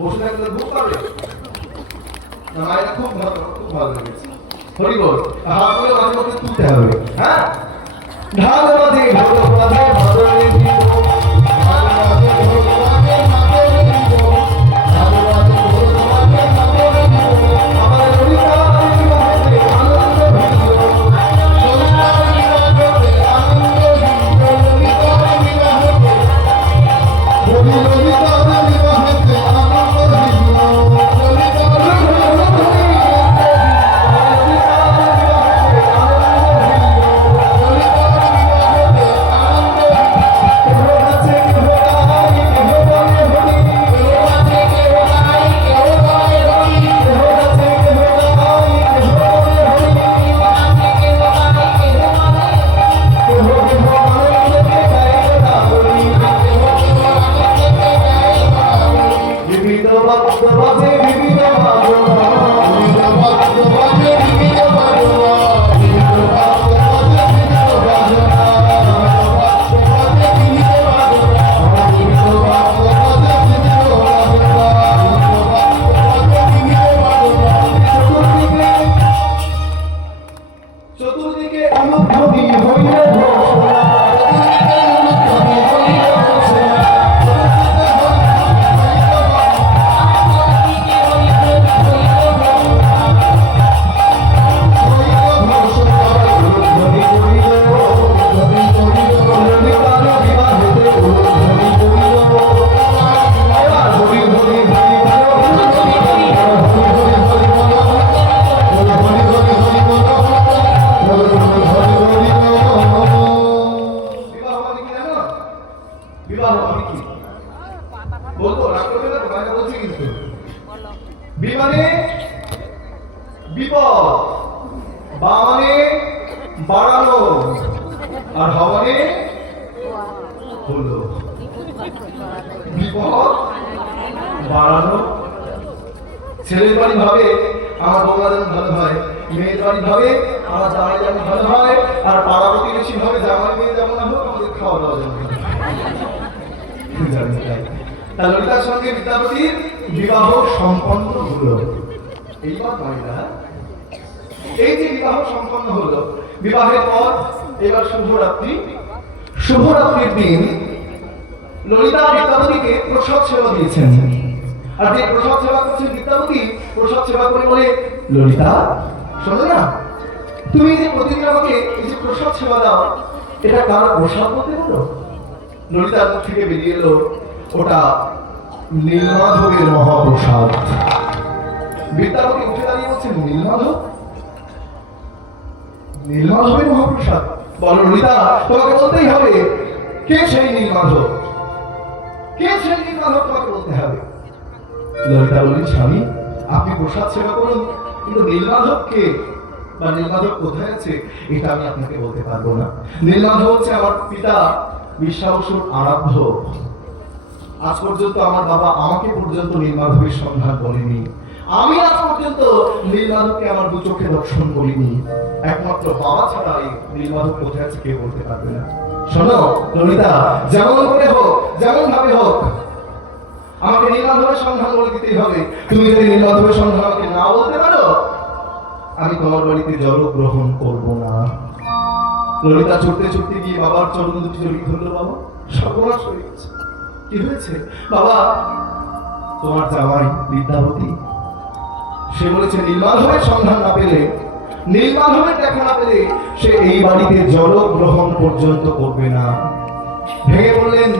বসে থাকলে ঘুম পাবে না? মায়েরা খুব ভালো লেগেছে। হরি বল, হাতগুলো মাঝে মধ্যে তুলতে হবে। হ্যাঁ, ঢাল বাজে ঢোল বাজে ভাদরে দিব, ঢাল বাজে ঢোল বাজে ভাদরে দিব, ঢাল বাজে ঢোল বাজে ভাদরে দিব। আমার ললিতা বিবাহেতে আনন্দ ভিড়, ললিতা বিবাহেতে আনন্দ ভিড়, ললিতা বিবাহেতে, বলি ললিতা বিবাহেতে আনন্দ ভিড়, ললিতা চতুর্দিকে অনুভূতি হইলে ঘোষণা, চতুর্দিকে অনুভূতি হইলে ঘোষণা, বিবাহ মানে কি বলবো? রাগ করবে না তো? বাইরে বলছি কিন্তু বি মানে বিপদ, বা মানে বাড়ানো, আর হ মানে হলো। বিপদ বাড়ানো। ছেলের বাড়ি ভাবে আমার বৌমা যেন ভালো হয়, মেয়ের বাড়ি ভাবে আমার জামাই যেন ভালো হয়, আর পাড়া প্রতিবেশী ভাবে জামাই মেয়ে যেমন না হোক আমাদের খাওয়া দাওয়া যেন ললিতার সঙ্গে বিদ্যাপতির বিবাহ সম্পন্ন হলো। এইবার মহিলা এই যে বিবাহ সম্পন্ন হলো, বিবাহের পর এবার শুভরাত্রি। শুভরাত্রির দিন ললিতা বিদ্যাপতিকে প্রসাদ সেবা দিয়েছেন। আর যে প্রসাদ সেবা করছেন বিদ্যাপতি, প্রসাদ সেবা করে বলে, ললিতা শোনো না, তুমি যে প্রতিদিন আমাকে এই যে প্রসাদ সেবা দাও, এটা কার প্রসাদ বলতে বলো? ললিতার মুখ থেকে বেরিয়ে এলো, ওটা নীলমাধবের মহাপ্রসাদ। বিদ্যাপতি উঠে দাঁড়িয়ে বলছেন, নীলমাধব? নীলমাধবের মহাপ্রসাদ? বলো ললিতা, তোমাকে বলতেই হবে কে সেই নীলমাধব, কে সেই নীলমাধব তোমাকে বলতে হবে। ললিতা বললেন, স্বামী আপনি প্রসাদ সেবা করুন, কিন্তু নীলমাধব কে বা নীলমাধব কোথায় আছে এটা আমি আপনাকে বলতে পারবো না। নীলমাধব হচ্ছে আমার পিতা বিশ্বাবসুর আরাধ্য। আজ পর্যন্ত আমার বাবা আমাকে পর্যন্ত নীলমাধবের সন্ধান বলেনি। আমি আজ পর্যন্ত নীলমাধবকে আমার দু চোখে দর্শন করিনি। একমাত্র বাবা ছাড়া এই নীলমাধব কোথায় আছে কেউ বলতে পারবে না। শোনো ললিতা, যেমন করে হোক, যেমন ভাবে হোক, আমাকে নীলমাধবের সন্ধান বলে দিতেই হবে। তুমি যদি নীলমাধবের সন্ধান আমাকে না বলতে পারো, আমি তোমার বাড়িতে জল গ্রহণ করবো না। ললিতা ছুটতে ছুটতে গিয়ে বাবার চরণ দুটি জড়িয়ে ধরলো। বাবা, সর্বনাশ হয়ে গেছে। কি হয়েছে বাবা? তোমার জামাই বিদ্যাপতি, সে বলেছে নীলমাধবের সন্ধান না পেলে, নীলমাধবের দেখা না পেলে সে এই বাড়িতে জল গ্রহণ পর্যন্ত করবে না। ভেঙে বললেন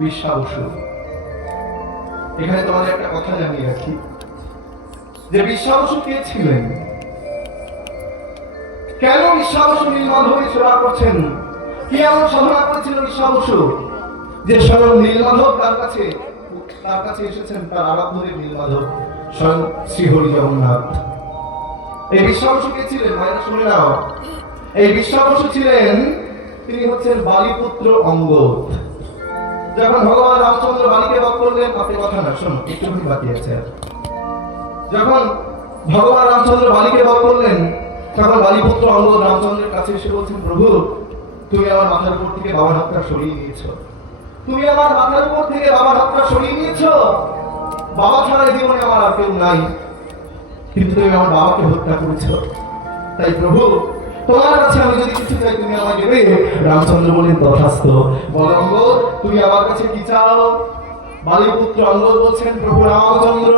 বিশ্বাবসু। এখানে তোমাদের একটা কথা জানিয়ে রাখি যে বিশ্বাবসু কে ছিলেন, কেন বিশ্বাবসু নীলমাধবের সেবা করছেন, কি এমন সাধনা করেছিল বিশ্বাবসু যে স্বয়ং নীলমাধব তার কাছে এসেছেন, তার আরাধ্যদেব নীলমাধব স্বয়ং শ্রীহরি জগন্নাথ। এই বিশ্বাবসু কে ছিলেন মায়েরা শুনে নাও। এই বিশ্বাবসু ছিলেন, তিনি হচ্ছেন বালিপুত্র অঙ্গদ। যখন ভগবান রামচন্দ্র বালিকে বধ করলেন, আপনি কথা না শোনো, একটুখানি বাকি আছে। যখন ভগবান রামচন্দ্র বালিকে বধ করলেন, তখন বালিপুত্র অঙ্গদ রামচন্দ্রের কাছে এসে বলছেন, প্রভু তুমি আমার মাথার উপর থেকে বাবার হাতটা সরিয়ে নিয়েছো, তুমি আমার মাথার উপর থেকে বাবার হাতটা সরিয়ে নিয়েছো। বাবা ছাড়া এই জীবনে আমার আর কেউ নাই, কিন্তু তুমি আমার বাবাকে হত্যা করেছ। তাই প্রভু, তোমার কাছে আমি যদি কিছু চাই তুমি আমাকে দেবে। রামচন্দ্র বলেন তথাস্তু। বলে অঙ্গদ, তুমি আমার কাছে কি চাও? বালিপুত্র অঙ্গদ বলছেন, প্রভু রামচন্দ্র,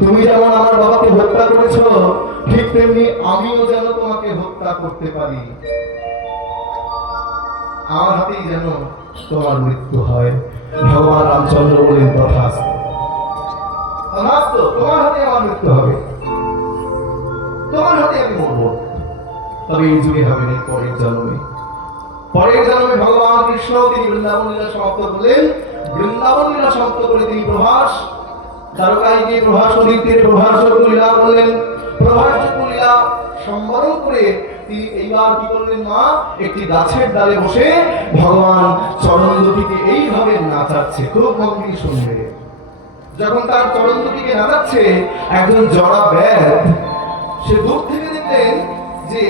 তুমি যেমন আমার বাবাকে হত্যা করেছ, ঠিক তেমনি আমিও যেন তোমাকে হত্যা করতে পারি। আমার হাতেই যেন তোমার মৃত্যু হয়। ভগবান রামচন্দ্র বলেন তথাস্তু। তথাস্তু, তোমার হাতে আমার মৃত্যু হবে, তোমার হাতে আমি মরবো। তবে এই যুগে হবে না, পরের জন্মে। পরের জন্মে ভগবান কৃষ্ণ তিনি বৃন্দাবন লীলা সমাপ্ত করলেন। বৃন্দাবন লীলা সমাপ্ত করে তিনি প্রভাস দ্বারকায় গিয়ে প্রভাস নদীর তীরে প্রভাস লীলা করলেন। প্রভাস লীলা সম্বরণ করে তিনি এইবার কি করলেন? মা একটি গাছের ডালে বসে ভগবান চরণ দুটিকে এইভাবে নাচাচ্ছে। খুব মন দিয়ে শুনবে। যখন তার চরণ দুটিকে নাচাচ্ছে, একজন জড়া ব্যাধ সে দূর থেকে দেখলেন যে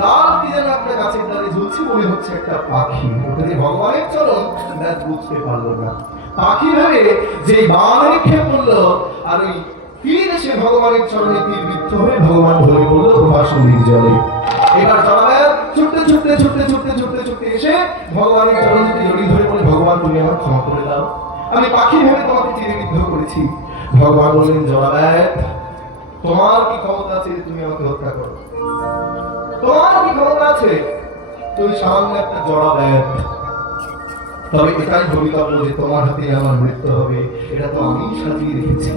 লাল কি যেন একটা গাছের ডালে ঝুলছে, মনে হচ্ছে একটা পাখি। ওটা যে ভগবানের চরণ ব্যাধ বুঝতে পারলো না। পাখি ভেবে যে বাণ নিক্ষেপ করলো, আর ওই তীর এসে ভগবানের চরণে তীর বিদ্ধ হয়ে ভগবান ধরে পড়লো প্রভাস নদীর জলে। এবার জড়াব্যাধ ছুটতে ছুটতে ছুটতে ছুটতে ছুটতে ছুটতে এসে ভগবানের চরণ দুটি জড়িয়ে ধরে বলে, ভগবান তুমি আমার ক্ষমা করে দাও, আমি পাখি ভেবে তোমাকে তীরে বিদ্ধ করেছি। ভগবান বললেন, জড়াব্যাধ, তোমার কি ক্ষমতা আছে যে তুমি আমাকে হত্যা করো? তোমার কি ক্ষমতা আছে? তুমি সামান্য একটা জড়াব্যাধ। তবে এটাই ভবিতব্য যে তোমার হাতে আমার মৃত্যু হবে। এটা তো আমি সাজিয়ে রেখেছি,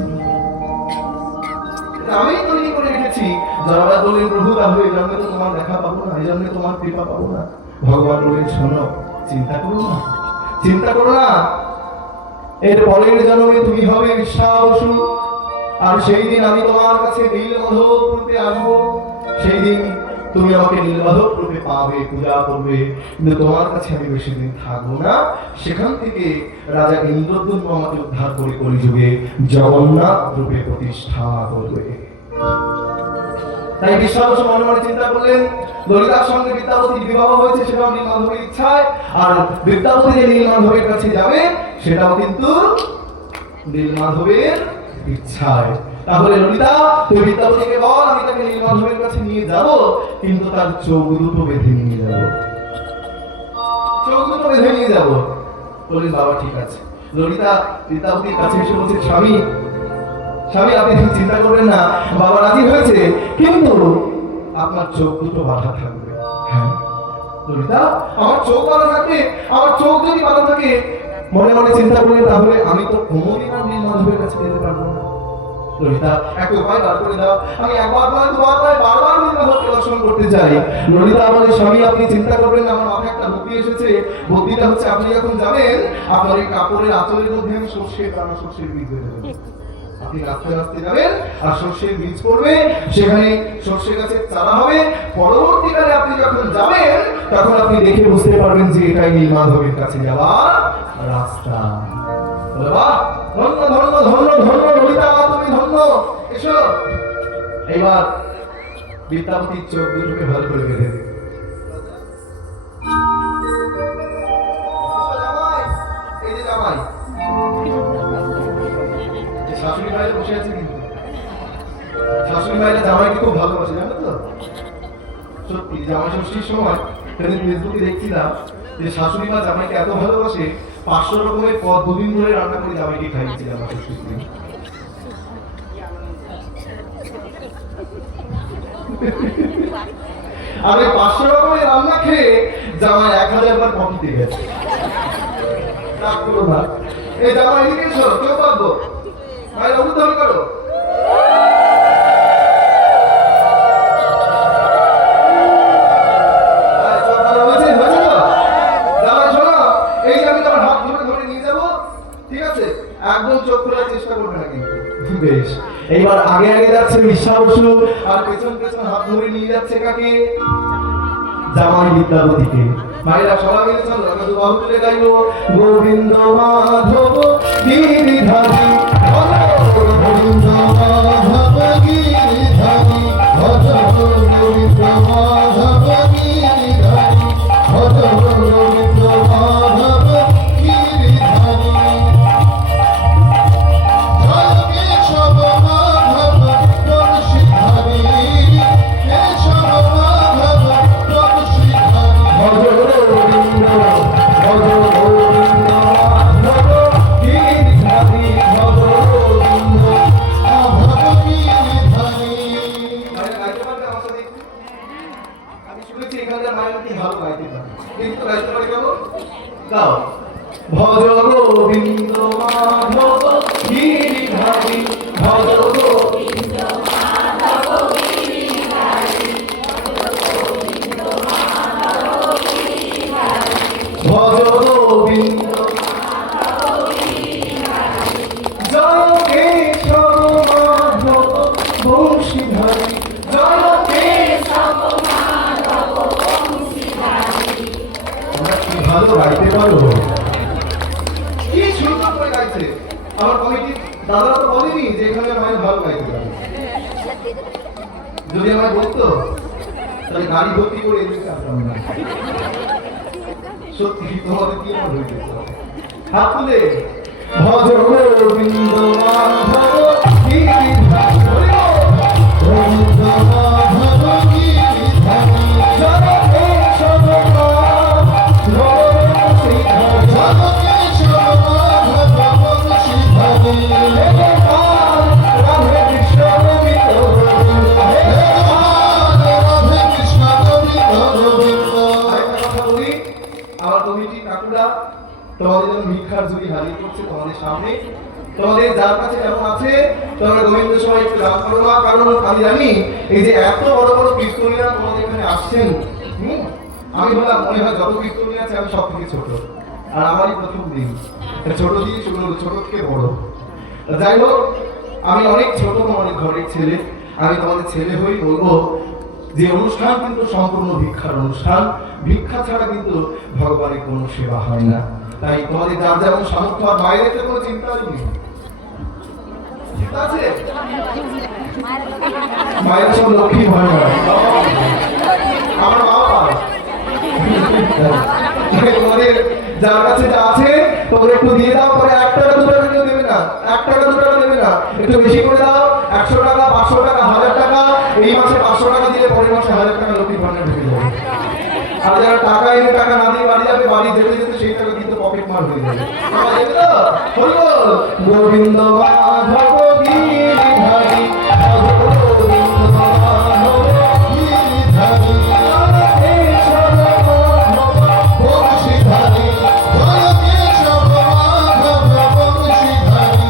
আমি তৈরি করে রেখেছি। জড়াব্যাধ বললেন, প্রভু তাহলে এই জন্মে তো তোমার দেখা পাবো না, এই জন্মে তোমার কৃপা পাবো না। ভগবান বললেন, শোনো, চিন্তা করো না, চিন্তা করো না, এর পরের জন্মে তুমি হবে বিশ্বাবসু। আর সেই দিন আমি তোমার কাছে নীলমাধব রূপে আসবো। সেই দিন তুমি আমাকে নীলমাধব রূপে পাবে, পূজা করবে। কিন্তু তোমার কাছে আমি বেশি দিন থাকবো না। সেখান থেকে রাজা ইন্দ্রদ্যুম্ন আমাকে উদ্ধার করে কলিযুগে জগন্নাথ রূপে প্রতিষ্ঠা করবে। তাই বিশ্বাবসু মনে মনে চিন্তা করলেন, ললিতার সঙ্গে বিদ্যাপতির বিবাহ হয়েছে সেটাও নীলমাধবের ইচ্ছায়, আর বিদ্যাপতি যে নীলমাধবের কাছে যাবে সেটাও কিন্তু নীলমাধবের ইচ্ছায়। তাহলে ললিতা, তুই বিদ্যাপতিকে বল আমি তাকে নীলমাধবের কাছে নিয়ে যাব, কিন্তু তার চোখ দুটো বেঁধে নিয়ে যাব, চোখ দুটো বেঁধে নিয়ে যাব। বললেন, বাবা ঠিক আছে। ললিতা বিদ্যাপতির কাছে এসে বলছে, স্বামী, স্বামী আপনি চিন্তা করবেন না, বাবা রাজি হয়েছে, কিন্তু আপনার চোখ দুটো বাঁধা থাকবে। হ্যাঁ ললিতা, আমার চোখ বাঁধা থাকে, আমার চোখ যদি বাঁধা থাকে, মনে মনে চিন্তা করলেন, তাহলে আমি তো কোনোদিন আর নীলমাধবের কাছে যেতে পারবো না। ললিতা, এক উপায় বার করে দাও, আমি একবার নয় দুবার নয় বারবার নীলমাধবকে দর্শন করতে চাই। ললিতা বলে, স্বামী আপনি চিন্তা করবেন না, আমার মাথায় একটা বুদ্ধি এসেছে। বুদ্ধিটা হচ্ছে, আপনি যখন যাবেন আপনার এই কাপড়ের আঁচলের মধ্যে আমি সর্ষের দানা, সর্ষের বীজ দিয়ে দেবেন। আপনি রাস্তে রাস্তে যাবেন আর সর্ষের বীজ পড়বে, সেখানে সর্ষে গাছের চারা হবে। পরবর্তীকালে আপনি যখন যাবেন তখন আপনি দেখে বুঝতে পারবেন যে এটাই নীলমাধবের কাছে যাওয়ার রাস্তা। বাহ, ধন্য ধন্য ধন্য ধন্য ললিতা, তুমি ধন্য। এসো। এবার বিদ্যাপতির চোখ দুটোকে ভালো করে বেঁধে দেবে। এই যে জামাই, শাশুড়ি ভাইরা বসে আছে, কিন্তু শাশুড়ি ভাইরা জামাইকে খুব ভালোবাসে, জানো তো? সত্যি, জামাই ষষ্ঠীর সময় সেদিন ফেসবুকে দেখছিলাম যে শাশুড়ি মা জামাইকে এত ভালোবাসে, 500 রকমের পদ দুদিন ধরে রান্না করে জামাইকে খাইয়েছে। জামাই ষষ্ঠীর দিন আর 500 রকমের রান্না খেয়ে জামাই 1000 বার কফিতে গেছে। এই জামাই এদিকে এসো, কেউ পারবো ভাই, অনুদান করো। একদম চোখ খোলার চেষ্টা করবে না কিন্তু। বেশ, এইবার আগে আগে যাচ্ছে বিশ্বাবসু, আর পেছন পেছন হাত ধরে নিয়ে যাচ্ছে কাকে? জামাই বিদ্যাপতিকে। ভাইরা সবাই মিলে চলো, আমরা বাহু তুলে গাইবো, গোবিন্দ মাধব গিরিধারী, গোবিন্দ মাধব গিরিধারী, গোবিন্দ মাধব গিরিধারী, গোবিন্দ মাধব গিরিধারী। ভজ গোবিন্দ ভজ গোবিন্দ জয় কেশব মাধব বংশীধারী জয় কেশব মাধব বংশীধারী। তোমরা কি ভালো গাইতে পারো, কি সুন্দর করে গাইছে। আমার কমিটির দাদা তো বলেনি যে এখানে আমি ভালো গাইতে পারি, যদি আমায় বলতো তাহলে গাড়ি ভর্তি করে এদিকে আসতাম না। সত্যি তোমাদের কি মনে হইতে হাত তুলে ভজ গোবিন্দ মাধব গিরিধারী গোবিন্দ মাধব গিরিধারী জয় কেশব মাধব বংশীধারী জয় কেশব মাধব বংশীধারী হে রাধে কৃষ্ণ গোবিন্দ গোবিন্দ হে রাধে কৃষ্ণ গোবিন্দ গোবিন্দ। আরেকটা কথা বলি, আমার কমিটি কাকুরা তোমাদের জন্য ভিক্ষার ঝুড়ি হাজির করছে তোমাদের সামনে। তোমাদের যার কাছে যেমন আছে তোমরা গোবিন্দ সবাই একটু দান করো না, কারণ আমি জানি এই যে এত বড় বড় কীর্তনীরা তোমাদের এখানে আসছেন, আমি বললাম মনে হয় যত কীর্তনী আছে আমি সব থেকে ছোট, আর আমারই প্রথম দিন, ছোট দিয়ে শুরু হলো, ছোট থেকে বড়। যাই হোক, আমি অনেক ছোট অনেক ঘরের ছেলে, আমি তোমাদের ছেলে হই, বলবো যে অনুষ্ঠান কিন্তু সম্পূর্ণ ভিক্ষার অনুষ্ঠান, ভিক্ষা ছাড়া কিন্তু ভগবানের কোনো সেবা হয় না। তাই তোমাদের যার যেমন সামর্থ্য, আর বাইরে তো কোনো চিন্তা নেই, চিন্তা আছে? মায়ের সব লক্ষ্মী ভয় না, আমার বাবা তোমাদের যার কাছে যা আছে তোমরা একটু দিয়ে দাও, পরে 1 টাকা 2 টাকা কেউ দেবে না, 1 টাকা 2 টাকা দেবে না, একটু বেশি করে দাও, 100 টাকা 500 টাকা 1000 টাকা। এই মাসে 500 টাকা দিলে পরের মাসে 1000 টাকা লক্ষ্মী ভান্ডার ঢুকে যাবে। আর যারা টাকা এনে টাকা না দিয়ে বাড়ি যাবে, বাড়ি যেতে যেতে সেই টাকা কিন্তু পকেট মার হয়ে যাবে। গোবিন্দ মাধব গিরিধারী গোবিন্দ মাধব গিরিধারী কেশব মাধব বংশীধারী জয় কেশব মাধব বংশীধারী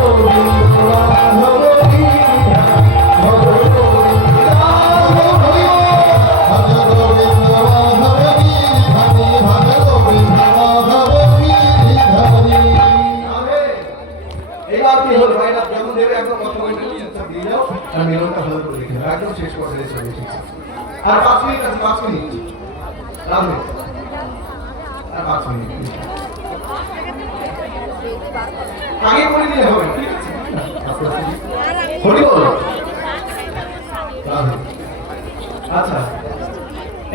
গোবিন্দ মাধব গিরিধারী ভজ গোবিন্দ মাধব এবার কি হলো ভাই, না যেমন দেবে একদম কত মিনিট দিয়ে যাও, আর মেলনটা ভালো করে লিখে নাও, একদম শেষ পর্যায়ে চলে এসেছি। আর 5 মিনিট আছে, 5 মিনিট রাখবে, আর 5 মিনিট আগে করে দিলে হবে, ঠিক আছে? হরি বল রাধে। আচ্ছা,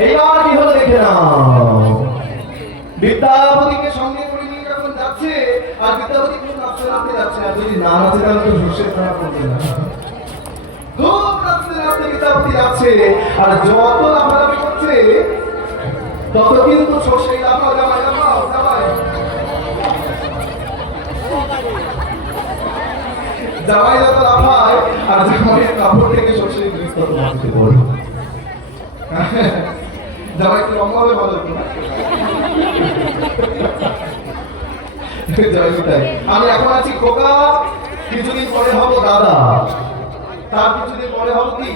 এইবার কি হলো দেখে নাও। বিদ্যাপতিকে সঙ্গে করে নিয়ে যখন যাচ্ছে, আর বিদ্যাপতি খুব নাচতে নাচতে যাচ্ছে, আর যদি না নাচে তাহলে তো হুঁশের খারাপ করবে না। খুব নাচতে নাচতে বিদ্যাপতি যাচ্ছে, আর যত লাফালাফি করছে তত কিন্তু সর্ষেই লাফাও, জামাই লাফাও, জামাই জামাই যত লাফায়, আর জামাইয়ের কাপড় থেকে সর্ষের বীজ তত মাটিতে পড়ে। জামাই একটু লম্বা হবে ভালো হতো না? আমি এখন আছি খোকা, কিছুদিন পরে হবো দাদা, তার কিছুদিন পরে হবো কি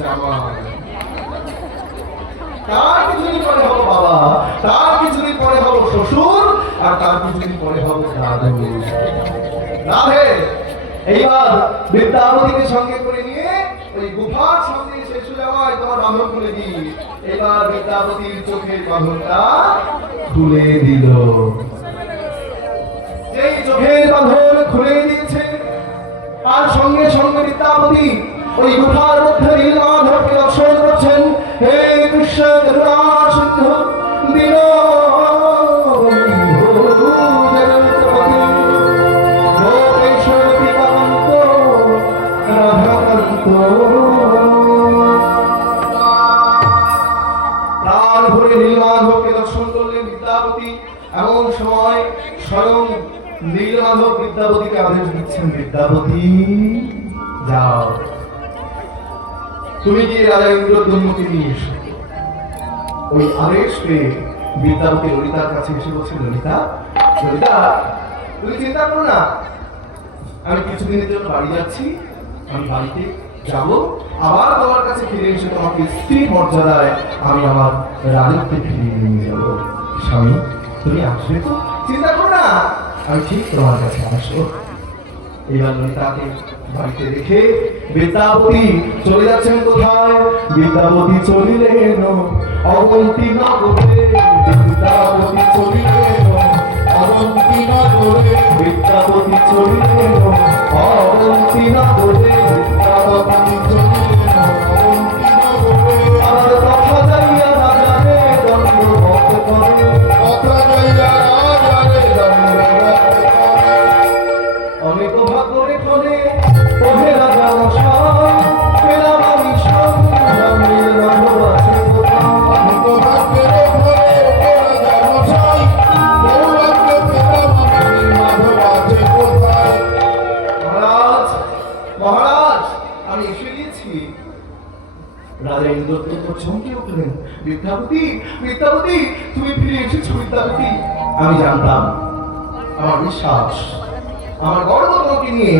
জামাই, তার কিছুদিন পরে হবো বাবা, তার কিছুদিন পরে হবো শ্বশুর, আর তার কিছুদিন পরে হবো দাদু। রাধে। এইবার বিদ্যাপতিকে সঙ্গে করে নিয়ে ওই গুফার সামনে শেষ জামাই তোমার বাঁধন খুলে দিই। এবার বিদ্যাপতির চোখের বাঁধনটা খুলে দিল। যেই চোখের বাঁধন খুলে দিয়েছে, আর সঙ্গে সঙ্গে বিদ্যাপতি ওই গুফার মধ্যে নীলমাধবকে দর্শন করছেন। হে কৃষ্ণ করুণা সিন্ধু দীন প্রাণ ভরে নীলমাধবকে দর্শন করলেন বিদ্যাপতি। এমন সময় স্বয়ং নীলমাধব বিদ্যাপতিকে আদেশ দিচ্ছেন, বিদ্যাপতি যাও, তুমি গিয়ে রাজা ইন্দ্রদ্যুম্নকে নিয়ে এসো। ওই আদেশ পেয়ে বিদ্যাপতি ললিতার কাছে এসে বলছে, ললিতা ললিতা তুমি চিন্তা করো না, আমি কিছুদিনের জন্য বাড়ি যাচ্ছি, আমি বাড়িতে যাব, আবার তোমার কাছে ফিরে এসে তোমাকে স্ত্রী মর্যাদায় আমি আমার রাজত্বে ফিরিয়ে নিয়ে যাব। স্বামী, তুমি আসবে তো? চিন্তা করো না, আমি ঠিক তোমার কাছে আসবো। এবার ললিতাকে বাড়িতে রেখে বিদ্যাপতি চলে যাচ্ছেন কোথায়? বিদ্যাপতি চলিলেন অবন্তী নগরে, বিদ্যাপতি চলিলেন অবন্তী নগরে, বিদ্যাপতি চলিলেন অবন্তী নগরে, বিদ্যাপতি চলিলেন অবন্তী নগরে। আর কথা যাইয়া রাজারে দণ্ডবত করে, কথা যাইয়া রাজারে দণ্ডবত করে। অনেক ভাগ্যে ফলে ওহে রাজা মশাই, পেলাম আমি সংগ্রামের মাধব আছে কোথায়। অনেক ভাগ্যের ফলে ওহে রাজা মশাই, সৌভাগ্য পেলাম আমি মাধব আছে কোথায়। মহারাজ, মহারাজ, আমি এসে গেছি। রাজা ইন্দ্রদ্যুম্ন চমকে উঠলেন। বিদ্যাপতি, বিদ্যাপতি, তুমি ফিরে এসেছো বিদ্যাপতি। আমি জানতাম, আমার বিশ্বাস, আমার গর্ব তোমাকে নিয়ে,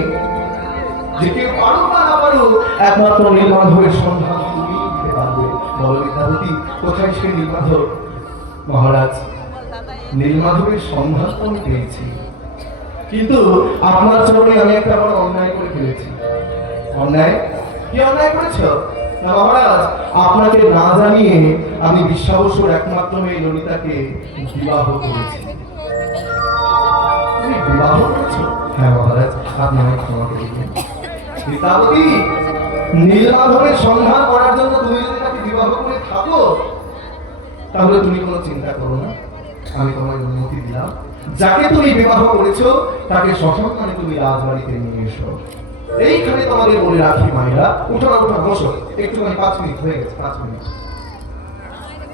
যে কেউ পারুক বা না পারুক, একমাত্র নীলমাধবের সন্ধান তুমি দিতে পারবে। বলো বিদ্যাপতি, কোথায় সে নীলমাধব? মহারাজ, নীলমাধবের সন্ধান তো আমি পেয়েছি, কিন্তু আপনার চরণে আমি একটা বড় অন্যায় করে ফেলেছি। অন্যায়? কি অন্যায় করেছ? না মহারাজ, আপনাকে না জানিয়ে আমি বিশ্বাবসুর একমাত্র মেয়ে ললিতাকে বিবাহ করেছি। তুমি বিবাহ করেছো? হ্যাঁ মহারাজ, আপনি আমাকে ক্ষমা করে দিন। বিদ্যাপতি, নীলমাধবের সন্ধান করার জন্য তুমি যদি তাকে বিবাহ করে থাকো, তাহলে তুমি কোনো চিন্তা করো না, আমি তোমার অনুমতি দিলাম। যাকে তুমি বিবাহ করেছো তাকে সসম্মানে তুমি রাজবাড়িতে নিয়ে এসো। এইখানে তোমাদের বলে রাখি মায়েরা, উঠো না, উঠো, বসো একটুখানি। 5 মিনিট হয়ে গেছে, 5 মিনিট।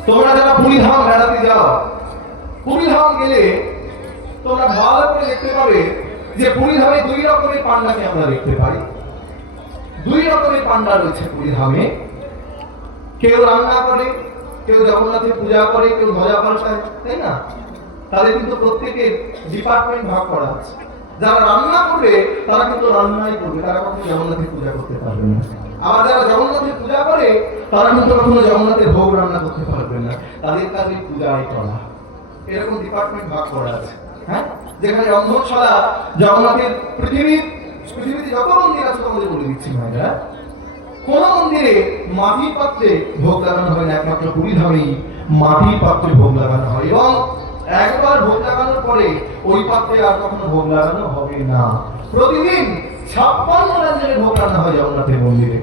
তোমরা যারা পুরীধাম বেড়াতে যাও, পুরীধাম গেলে তোমরা ভালো করে দেখতে পাবে যে পুরীধামে 2 রকমের পান্ডাকে আমরা দেখতে পাই। 2 রকমের পান্ডা রয়েছে পুরীধামে। কেউ রান্না করে, কেউ জগন্নাথের পূজা করে, কেউ ধ্বজা পাল্টায়, তাই না? তাদের কিন্তু প্রত্যেকের ডিপার্টমেন্ট ভাগ করা আছে। যারা রান্না করবে তারা কিন্তু রান্নাই করবে, তারা কখনো জগন্নাথের পূজা করতে পারবে না। আবার যারা জগন্নাথের পূজা করে তারা কিন্তু কখনো জগন্নাথের ভোগ রান্না করতে পারবে না, তাদের কাজ এই পূজাই করা। এরকম ডিপার্টমেন্ট ভাগ করা আছে। হ্যাঁ, যেখানে রন্ধনশালা জগন্নাথের পৃথিবীতে যত মন্দির আছে তোমাদের বলে দিচ্ছি ভাইরা, কোন মন্দিরে মাটির পাত্রে ভোগ লাগানো হয় না, একমাত্র পুরীধামেই মাটির পাত্রে ভোগ লাগানো হয়। এবং একবার ভোগ লাগানোর পরে ওই পাত্রে আর কখনো ভোগ লাগানো হবে না। প্রতিদিন 56 রান্নার ভোগ রান্না হয় জগন্নাথের মন্দিরে।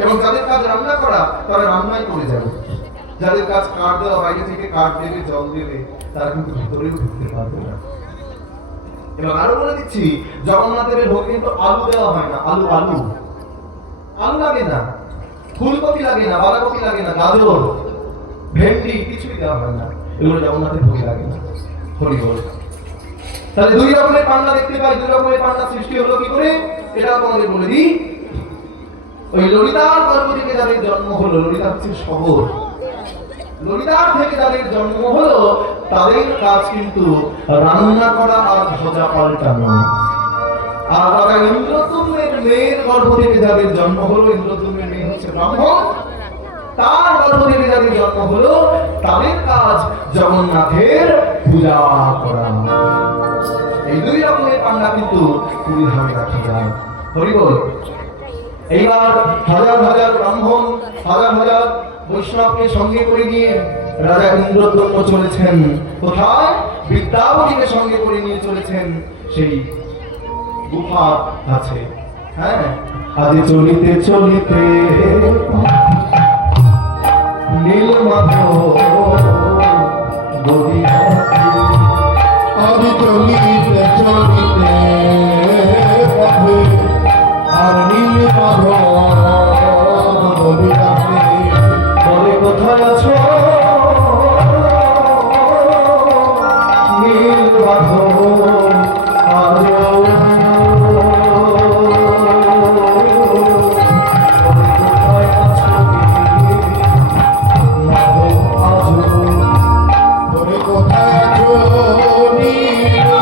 এবং যাদের কাজ রান্না করা তারা রান্নাই করে যাবে। যাদের কাজ কাঠ দেওয়া, বাইরে থেকে কাঠ দেবে, জল দেবে, তারা কিন্তু ভিতরেও ঢুকতে পারবে না। এবার আরো বলে দিচ্ছি, জগন্নাথের ভোগ কিন্তু আলু দেওয়া হয় না। আলু আলু আলু লাগে না, ফুলকপি লাগে না, বাঁধাকপি লাগে না, গাজর, ভেন্ডি কিছুই দেওয়া হয় না। এগুলো জগন্নাথের ভোগে লাগে না। হরি বল। তাহলে 2 রকমের পান্ডা দেখতে পাই। 2 রকমের পান্ডা সৃষ্টি হলো কি করে, এটা তোমাদের বলে দিই। ওই ললিতার গর্ভ থেকে যাদের জন্ম হলো, ললিতা হচ্ছে শহর, ললিতার থেকে যাদের জন্ম হলো তাদের কাজ কিন্তু রান্না করা আর ধ্বজা পাল্টানো। আর রাজা ইন্দ্রদ্যুম্নের মেয়ের গর্ভ থেকে যাদের জন্ম হলো, ইন্দ্রদ্যুম্নের মেয়ে হচ্ছে ব্রাহ্মণ, তার গর্ভ থেকে যাদের জন্ম হলো তাদের কাজ জগন্নাথের পূজা করা। এই 2 রকমের পান্ডা কিন্তু পুরীধামে রাখা যায়। হরি বল। এইবার হাজার হাজার ব্রাহ্মণ, হাজার হাজার বৈষ্ণবকে সঙ্গে করে নিয়ে রাজা ইন্দ্রদ্যুম্ন চলেছেন কোথায়? বিদ্যাপতিকে সঙ্গে করে নিয়ে চলেছেন সেই গুফা আছে। হ্যাঁ, আজ চলিতে চলিতে নীলমাধব আজ চলিতে চলিতে পথে আর নীলমাধব বলিয়াছে, বলে কোথায় আছো নীলমাধব? কোথায় আছো নীল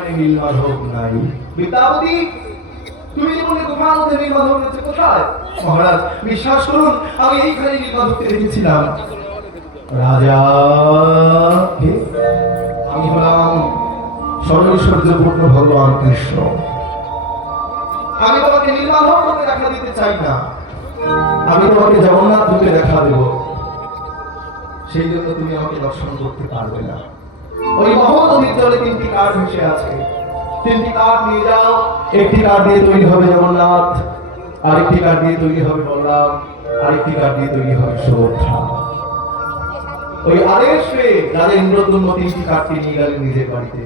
এখানে নীলমাধব নাই। বিদ্যাপতি, তুমি যে বলে গুহার মধ্যে নীলমাধব রয়েছে, কোথায়? মহারাজ বিশ্বাস করুন, আমি এইখানে নীলমাধবকে দেখেছিলাম। রাজা, আমি হলাম সর্বৈশ্বর্যপূর্ণ ভগবান কৃষ্ণ। আমি তোমাকে নীলমাধব রূপে দেখা দিতে চাই না, আমি তোমাকে জগন্নাথ রূপে দেখা দেব। সেই জন্য তুমি আমাকে দর্শন করতে পারবে না। ওই মহৎ নদীর জলে 3টি কাঠ ভেসে আছে, 3টি কাঠ নিয়ে যাও। একটি কাঠ দিয়ে তৈরি হবে জগন্নাথ, আরেকটি কাঠ দিয়ে তৈরি হবে বলরাম, আরেকটি কাঠ দিয়ে তৈরি হবে সুভদ্রা। ওই আদেশ পেয়ে রাজা ইন্দ্রদ্যুম্ন 3টি কাঠকে নিয়ে গেলেন নিজের বাড়িতে,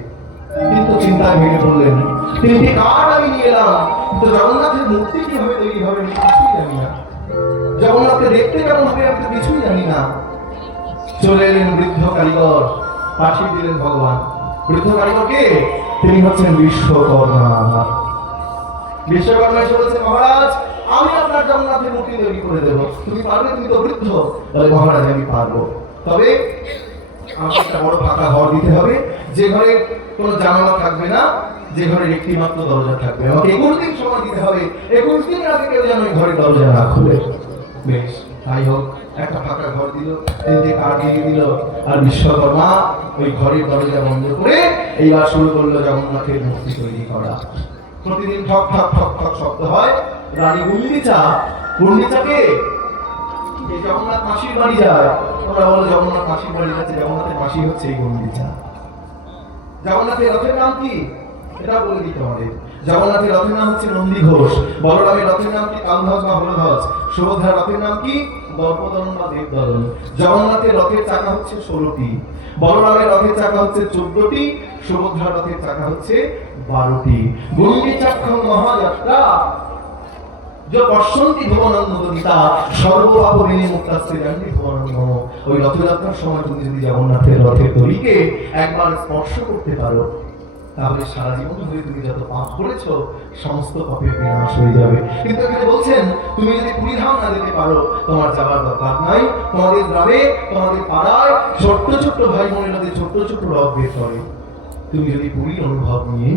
কিন্তু চিন্তায় ভেঙে পড়লেন। 3টি কাঠ আমি নিয়ে এলাম, কিন্তু জগন্নাথের মূর্তি কিভাবে তৈরি হবে আমি কিছুই জানি না। জগন্নাথকে দেখতে কেমন হবে আমি তো কিছুই জানি না। চলে এলেন বৃদ্ধ কারিগর, পাঠিয়ে দিলেন ভগবান। বৃদ্ধ কারিগরকে, তিনি হচ্ছেন বিশ্বকর্মা। বিশ্বকর্মা এসে বলছে, মহারাজ আমি আপনার জগন্নাথের মূর্তি তৈরি করে দেবো, তুমি পারবে? তুমি তো বৃদ্ধ। বলে, মহারাজ আমি পারবো, তবে আমাকে একটা বড় ফাঁকা ঘর দিতে হবে, যে ঘরে কোনো জানালা থাকবে না, যে ঘরে একটি মাত্র দরজা থাকবে। আমাকে 21 দিন সময় দিতে হবে, 21 দিনের আগে কেউ যেন ওই ঘরের দরজা না খুলে। বেশ, তাই হোক। একটা ফাঁকা ঘর দিল, 3টে কাঠ দিয়ে দিল, আর বিশ্বকর্মা ওই ঘরের দরজা বন্ধ করে এইবার শুরু করলো জগন্নাথের মূর্তি তৈরি করা। প্রতিদিন ঠক ঠক ঠক ঠক শব্দ হয়। রানী গুন্ডিচাকে এই জগন্নাথ মাসির বাড়ি যায়। তোমরা বলো জগন্নাথ মাসির বাড়ি যাচ্ছে, জগন্নাথের মাসি হচ্ছে এই গুন্ডিচা। জগন্নাথের রথের নাম কি এটা বলে দিতে হবে। জগন্নাথের রথের নাম হচ্ছে নন্দী ঘোষ, বলরামের রথের নাম কি কালধ্বজ বা হলধ্বজ, সুভদ্রার রথের নাম কি দর্পদলন বা দেবদলন। জগন্নাথের রথের চাকা হচ্ছে 16টি, বলরামের রথের চাকা হচ্ছে 14টি, সুভদ্রার রথের চাকা হচ্ছে 12টি। গুন্ডিচাক্ষং মহাযাত্রা যে পশ্যন্তি ভুবনন্দনিতা সর্বপাপ বিনিমুক্তাস্তে জানতি ভুবনন্দন। ওই রথযাত্রার সময় তুমি যদি জগন্নাথের রথের দড়িকে একবার স্পর্শ করতে পারো, তাহলে সারা জীবন ধরে তুমি যত পাপ করেছো সমস্ত পাপের বিনাশ হয়ে যাবে। কিন্তু এখানে বলছেন, তুমি যদি পুরীধাম না যেতে পারো, তোমার যাবার দরকার নাই। তোমাদের গ্রামে, তোমাদের পাড়ায় ছোট্ট ছোট্ট ভাই বোনেরা যে ছোট্ট ছোট্ট রথ বের করে, তুমি যদি পুরীর অনুভব নিয়ে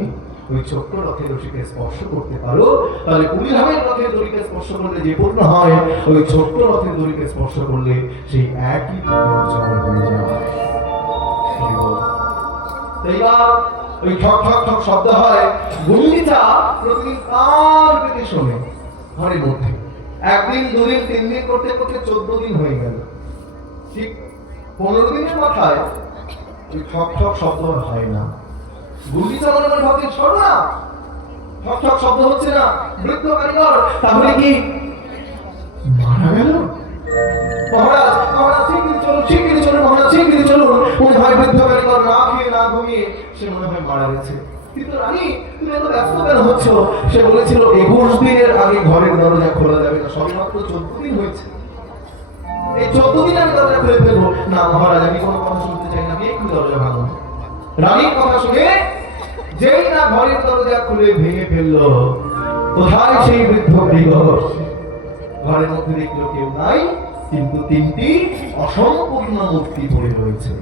ওই ছোট্ট রথের রশিকে স্পর্শ করতে পারো, তাহলে পুরীধামের রথের দড়িকে স্পর্শ করলে যে পূর্ণ হয়, ওই ছোট্ট রথের দড়িকে স্পর্শ করলে সেই একই অর্জন হয়ে যায়। এইবার ওই ঠক ঠক ঠক শব্দ হয়। গুন্ডিচা প্রতিদিন কান পেতে শোনে ঘরের মধ্যে। 1 দিন 2 দিন 3 দিন করতে করতে 14 দিন হয়ে গেল। ঠিক 15 দিনের মাথায় ওই ঠক ঠক শব্দ হয় না। গুন্ডিচা মনে মনে ভাবছে, সর্বনা, ঠক ঠক শব্দ হচ্ছে না। বৃদ্ধ কারিগর, তাহলে কি মারা গেল? মহারাজ, মহারাজ শিগগিরি চলুন, মহারাজ শিগগিরি চলুন। মনে হয় বৃদ্ধ কারিগর না খেয়ে না ঘুমিয়ে সে মনে হয় মারা গেছে। কিন্তু রানী, তুমি এত ব্যস্ত কেন হচ্ছ? সে বলেছিল 21 দিনের আগে ঘরের দরজা খোলা যাবে না, সবেমাত্র 14 দিন হয়েছে। এই 14 দিন আমি দরজা খুলে ফেলবো না। মহারাজ, আমি কোনো কথা শুনতে চাই না, একটু দরজা ভাঙুন। রানীর কথা শুনে যেই না ঘরের দরজা খুলে ভেঙে ফেললো, কোথায় সেই বৃদ্ধ কারিগর? ঘরের মধ্যে দেখলো কেউ নাই, কিন্তু 3টি অসম্পূর্ণ মূর্তি পড়ে রয়েছে।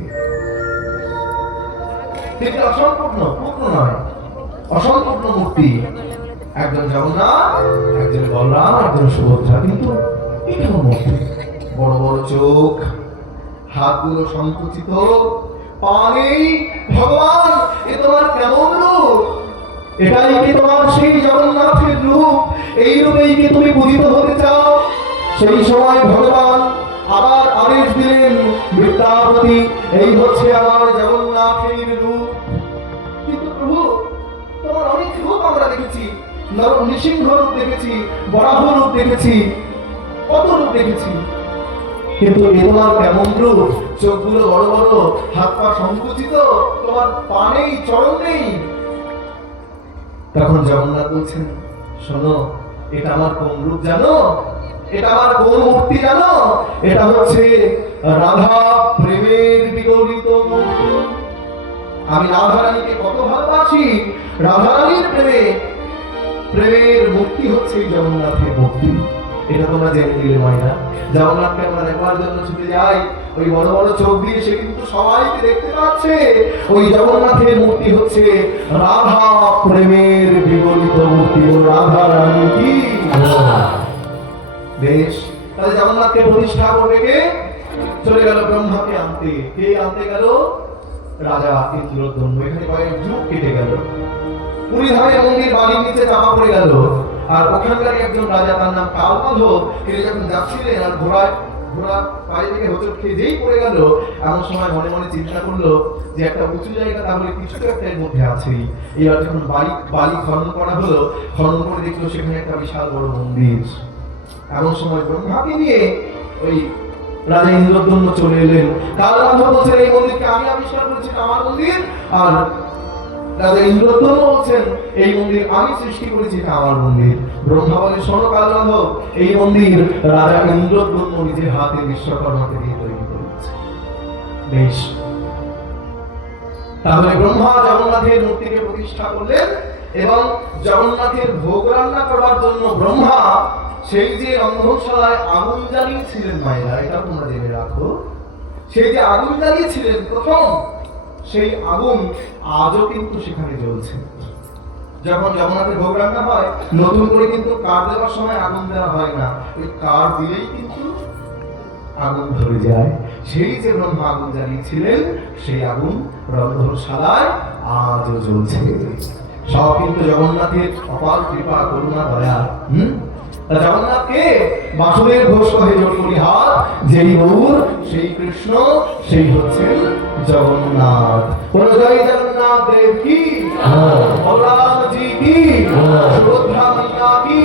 3টি অসম্পূর্ণ, পূর্ণ নয়, অসম্পূর্ণ মূর্তি। একজন জগন্নাথ, একজন বলরাম, একজন সুভদ্রা, কিন্তু এটাও মূর্তি। বড় বড় চোখ, হাতগুলো সংকুচিত, পা নেই। ভগবান, এ তোমার কেমন রূপ? এটাই কি তোমার সেই জগন্নাথের রূপ? এই রূপেই কি তুমি পূজিত হতে চাও? সেই সময় ভগবান আবার আদেশ দিলেন, বিদ্যাপতি, এই হচ্ছে আমার জগন্নাথের রূপ। কিন্তু প্রভু, তোমার অনেক রূপ আমরা দেখেছি, নৃসিংহ রূপ দেখেছি, বরাহ রূপ দেখেছি, কত রূপ দেখেছি, কিন্তু এ তোমার কেমন রূপ? চোখগুলো বড় বড়, হাত পা সংকুচিত, তোমার পা নেই, চরণ নেই। তখন জগন্নাথ বলছেন, শোনো, এটা আমার কোন রূপ জানো? এটা আমার কোন মূর্তি জানো? এটা হচ্ছে রাধা প্রেমের বিগলিত মূর্তি। আমি রাধারানীকে কত ভালোবাসি, রাধারানীর প্রেমের মূর্তি হচ্ছে জগন্নাথের মূর্তি। এটা তোমরা জেনে নিলে মায়েরা। জগন্নাথকে আমরা একবার জন্য ছুটে যাই, ওই বড় বড় চোখ দিয়ে সে কিন্তু সবাইকে দেখতে পাচ্ছে ওই জগন্নাথের মূর্তি হচ্ছে রাধা প্রেমের বিগলিত মূর্তি। ও রাধা রানী কি বেশ, তাহলে জগন্নাথকে প্রতিষ্ঠা করবে কে? চলে গেল ব্রহ্মাকে আনতে। কে আনতে গেল? রাজা ইন্দ্রদ্যম্ন। এখানে কয়েক যুগ কেটে গেল। পুরীধামের মন্দির বালির নিচে চাপা পড়ে গেল। আর ওখানকারই একজন রাজা, তার নাম কালমাধব, তিনি যখন যাচ্ছিলেন আর ঘোড়া পায়ে থেকে হোঁচট খেয়ে যেই পড়ে গেল, এমন সময় মনে মনে চিন্তা করলো যে একটা উঁচু জায়গা তাহলে কিছু তো একটা এর মধ্যে আছেই। এবার যখন বালি খনন করা হলো, খনন করে দেখলো সেখানে একটা বিশাল বড় মন্দির। এমন সময় ব্রহ্মাকে নিয়ে ওই রাজা ইন্দ্রদ্যম্ন চলে এলেন। কালমাধব বলছেন এই মন্দিরকে আমি আবিষ্কার করেছি, এটা আমার মন্দির। আর রাজা ইন্দ্রদ্যম্ন বলছেন এই মন্দির আমি সৃষ্টি করেছি, এটা আমার মন্দির। ব্রহ্মা বলে শোনো কালমাধব, এই মন্দির রাজা ইন্দ্রদ্যম্ন নিজের হাতে বিশ্বকর্মাকে দিয়ে তৈরি করেছে। বেশ, তাহলে ব্রহ্মা জগন্নাথের মূর্তিকে প্রতিষ্ঠা করলেন এবং জগন্নাথের ভোগ রান্না করার জন্য ব্রহ্মা সেই যে রন্ধনশালায় আগুন জ্বালিয়েছিলেন, মায়েরা এটা তোমরা জেনে রাখো, সেই যে আগুন জ্বালিয়েছিলেন প্রথম, সেই আগুন আজও কিন্তু সেখানে জ্বলছে। যখন জগন্নাথের ভোগ রান্না হয় নতুন করে কিন্তু কাঠ দেওয়ার সময় আগুন দেওয়া হয় না, ওই কাঠ দিলেই কিন্তু আগুন ধরে যায়। সেই যে ব্রহ্মা আগুন জ্বালিয়েছিলেন সেই আগুন রন্ধনশালায় আজও জ্বলছে। সব কিন্তু জগন্নাথের অপার কৃপা করুণা দয়া। জগন্নাথকে বাসুদেব ঘোষ কহে জড়ি হাত, যেই গৌর সেই কৃষ্ণ সেই হচ্ছেন জগন্নাথ। বলো জয় জগন্নাথ দেব কি, বলরাম জি কি, সুভদ্রা মাইয়া কি।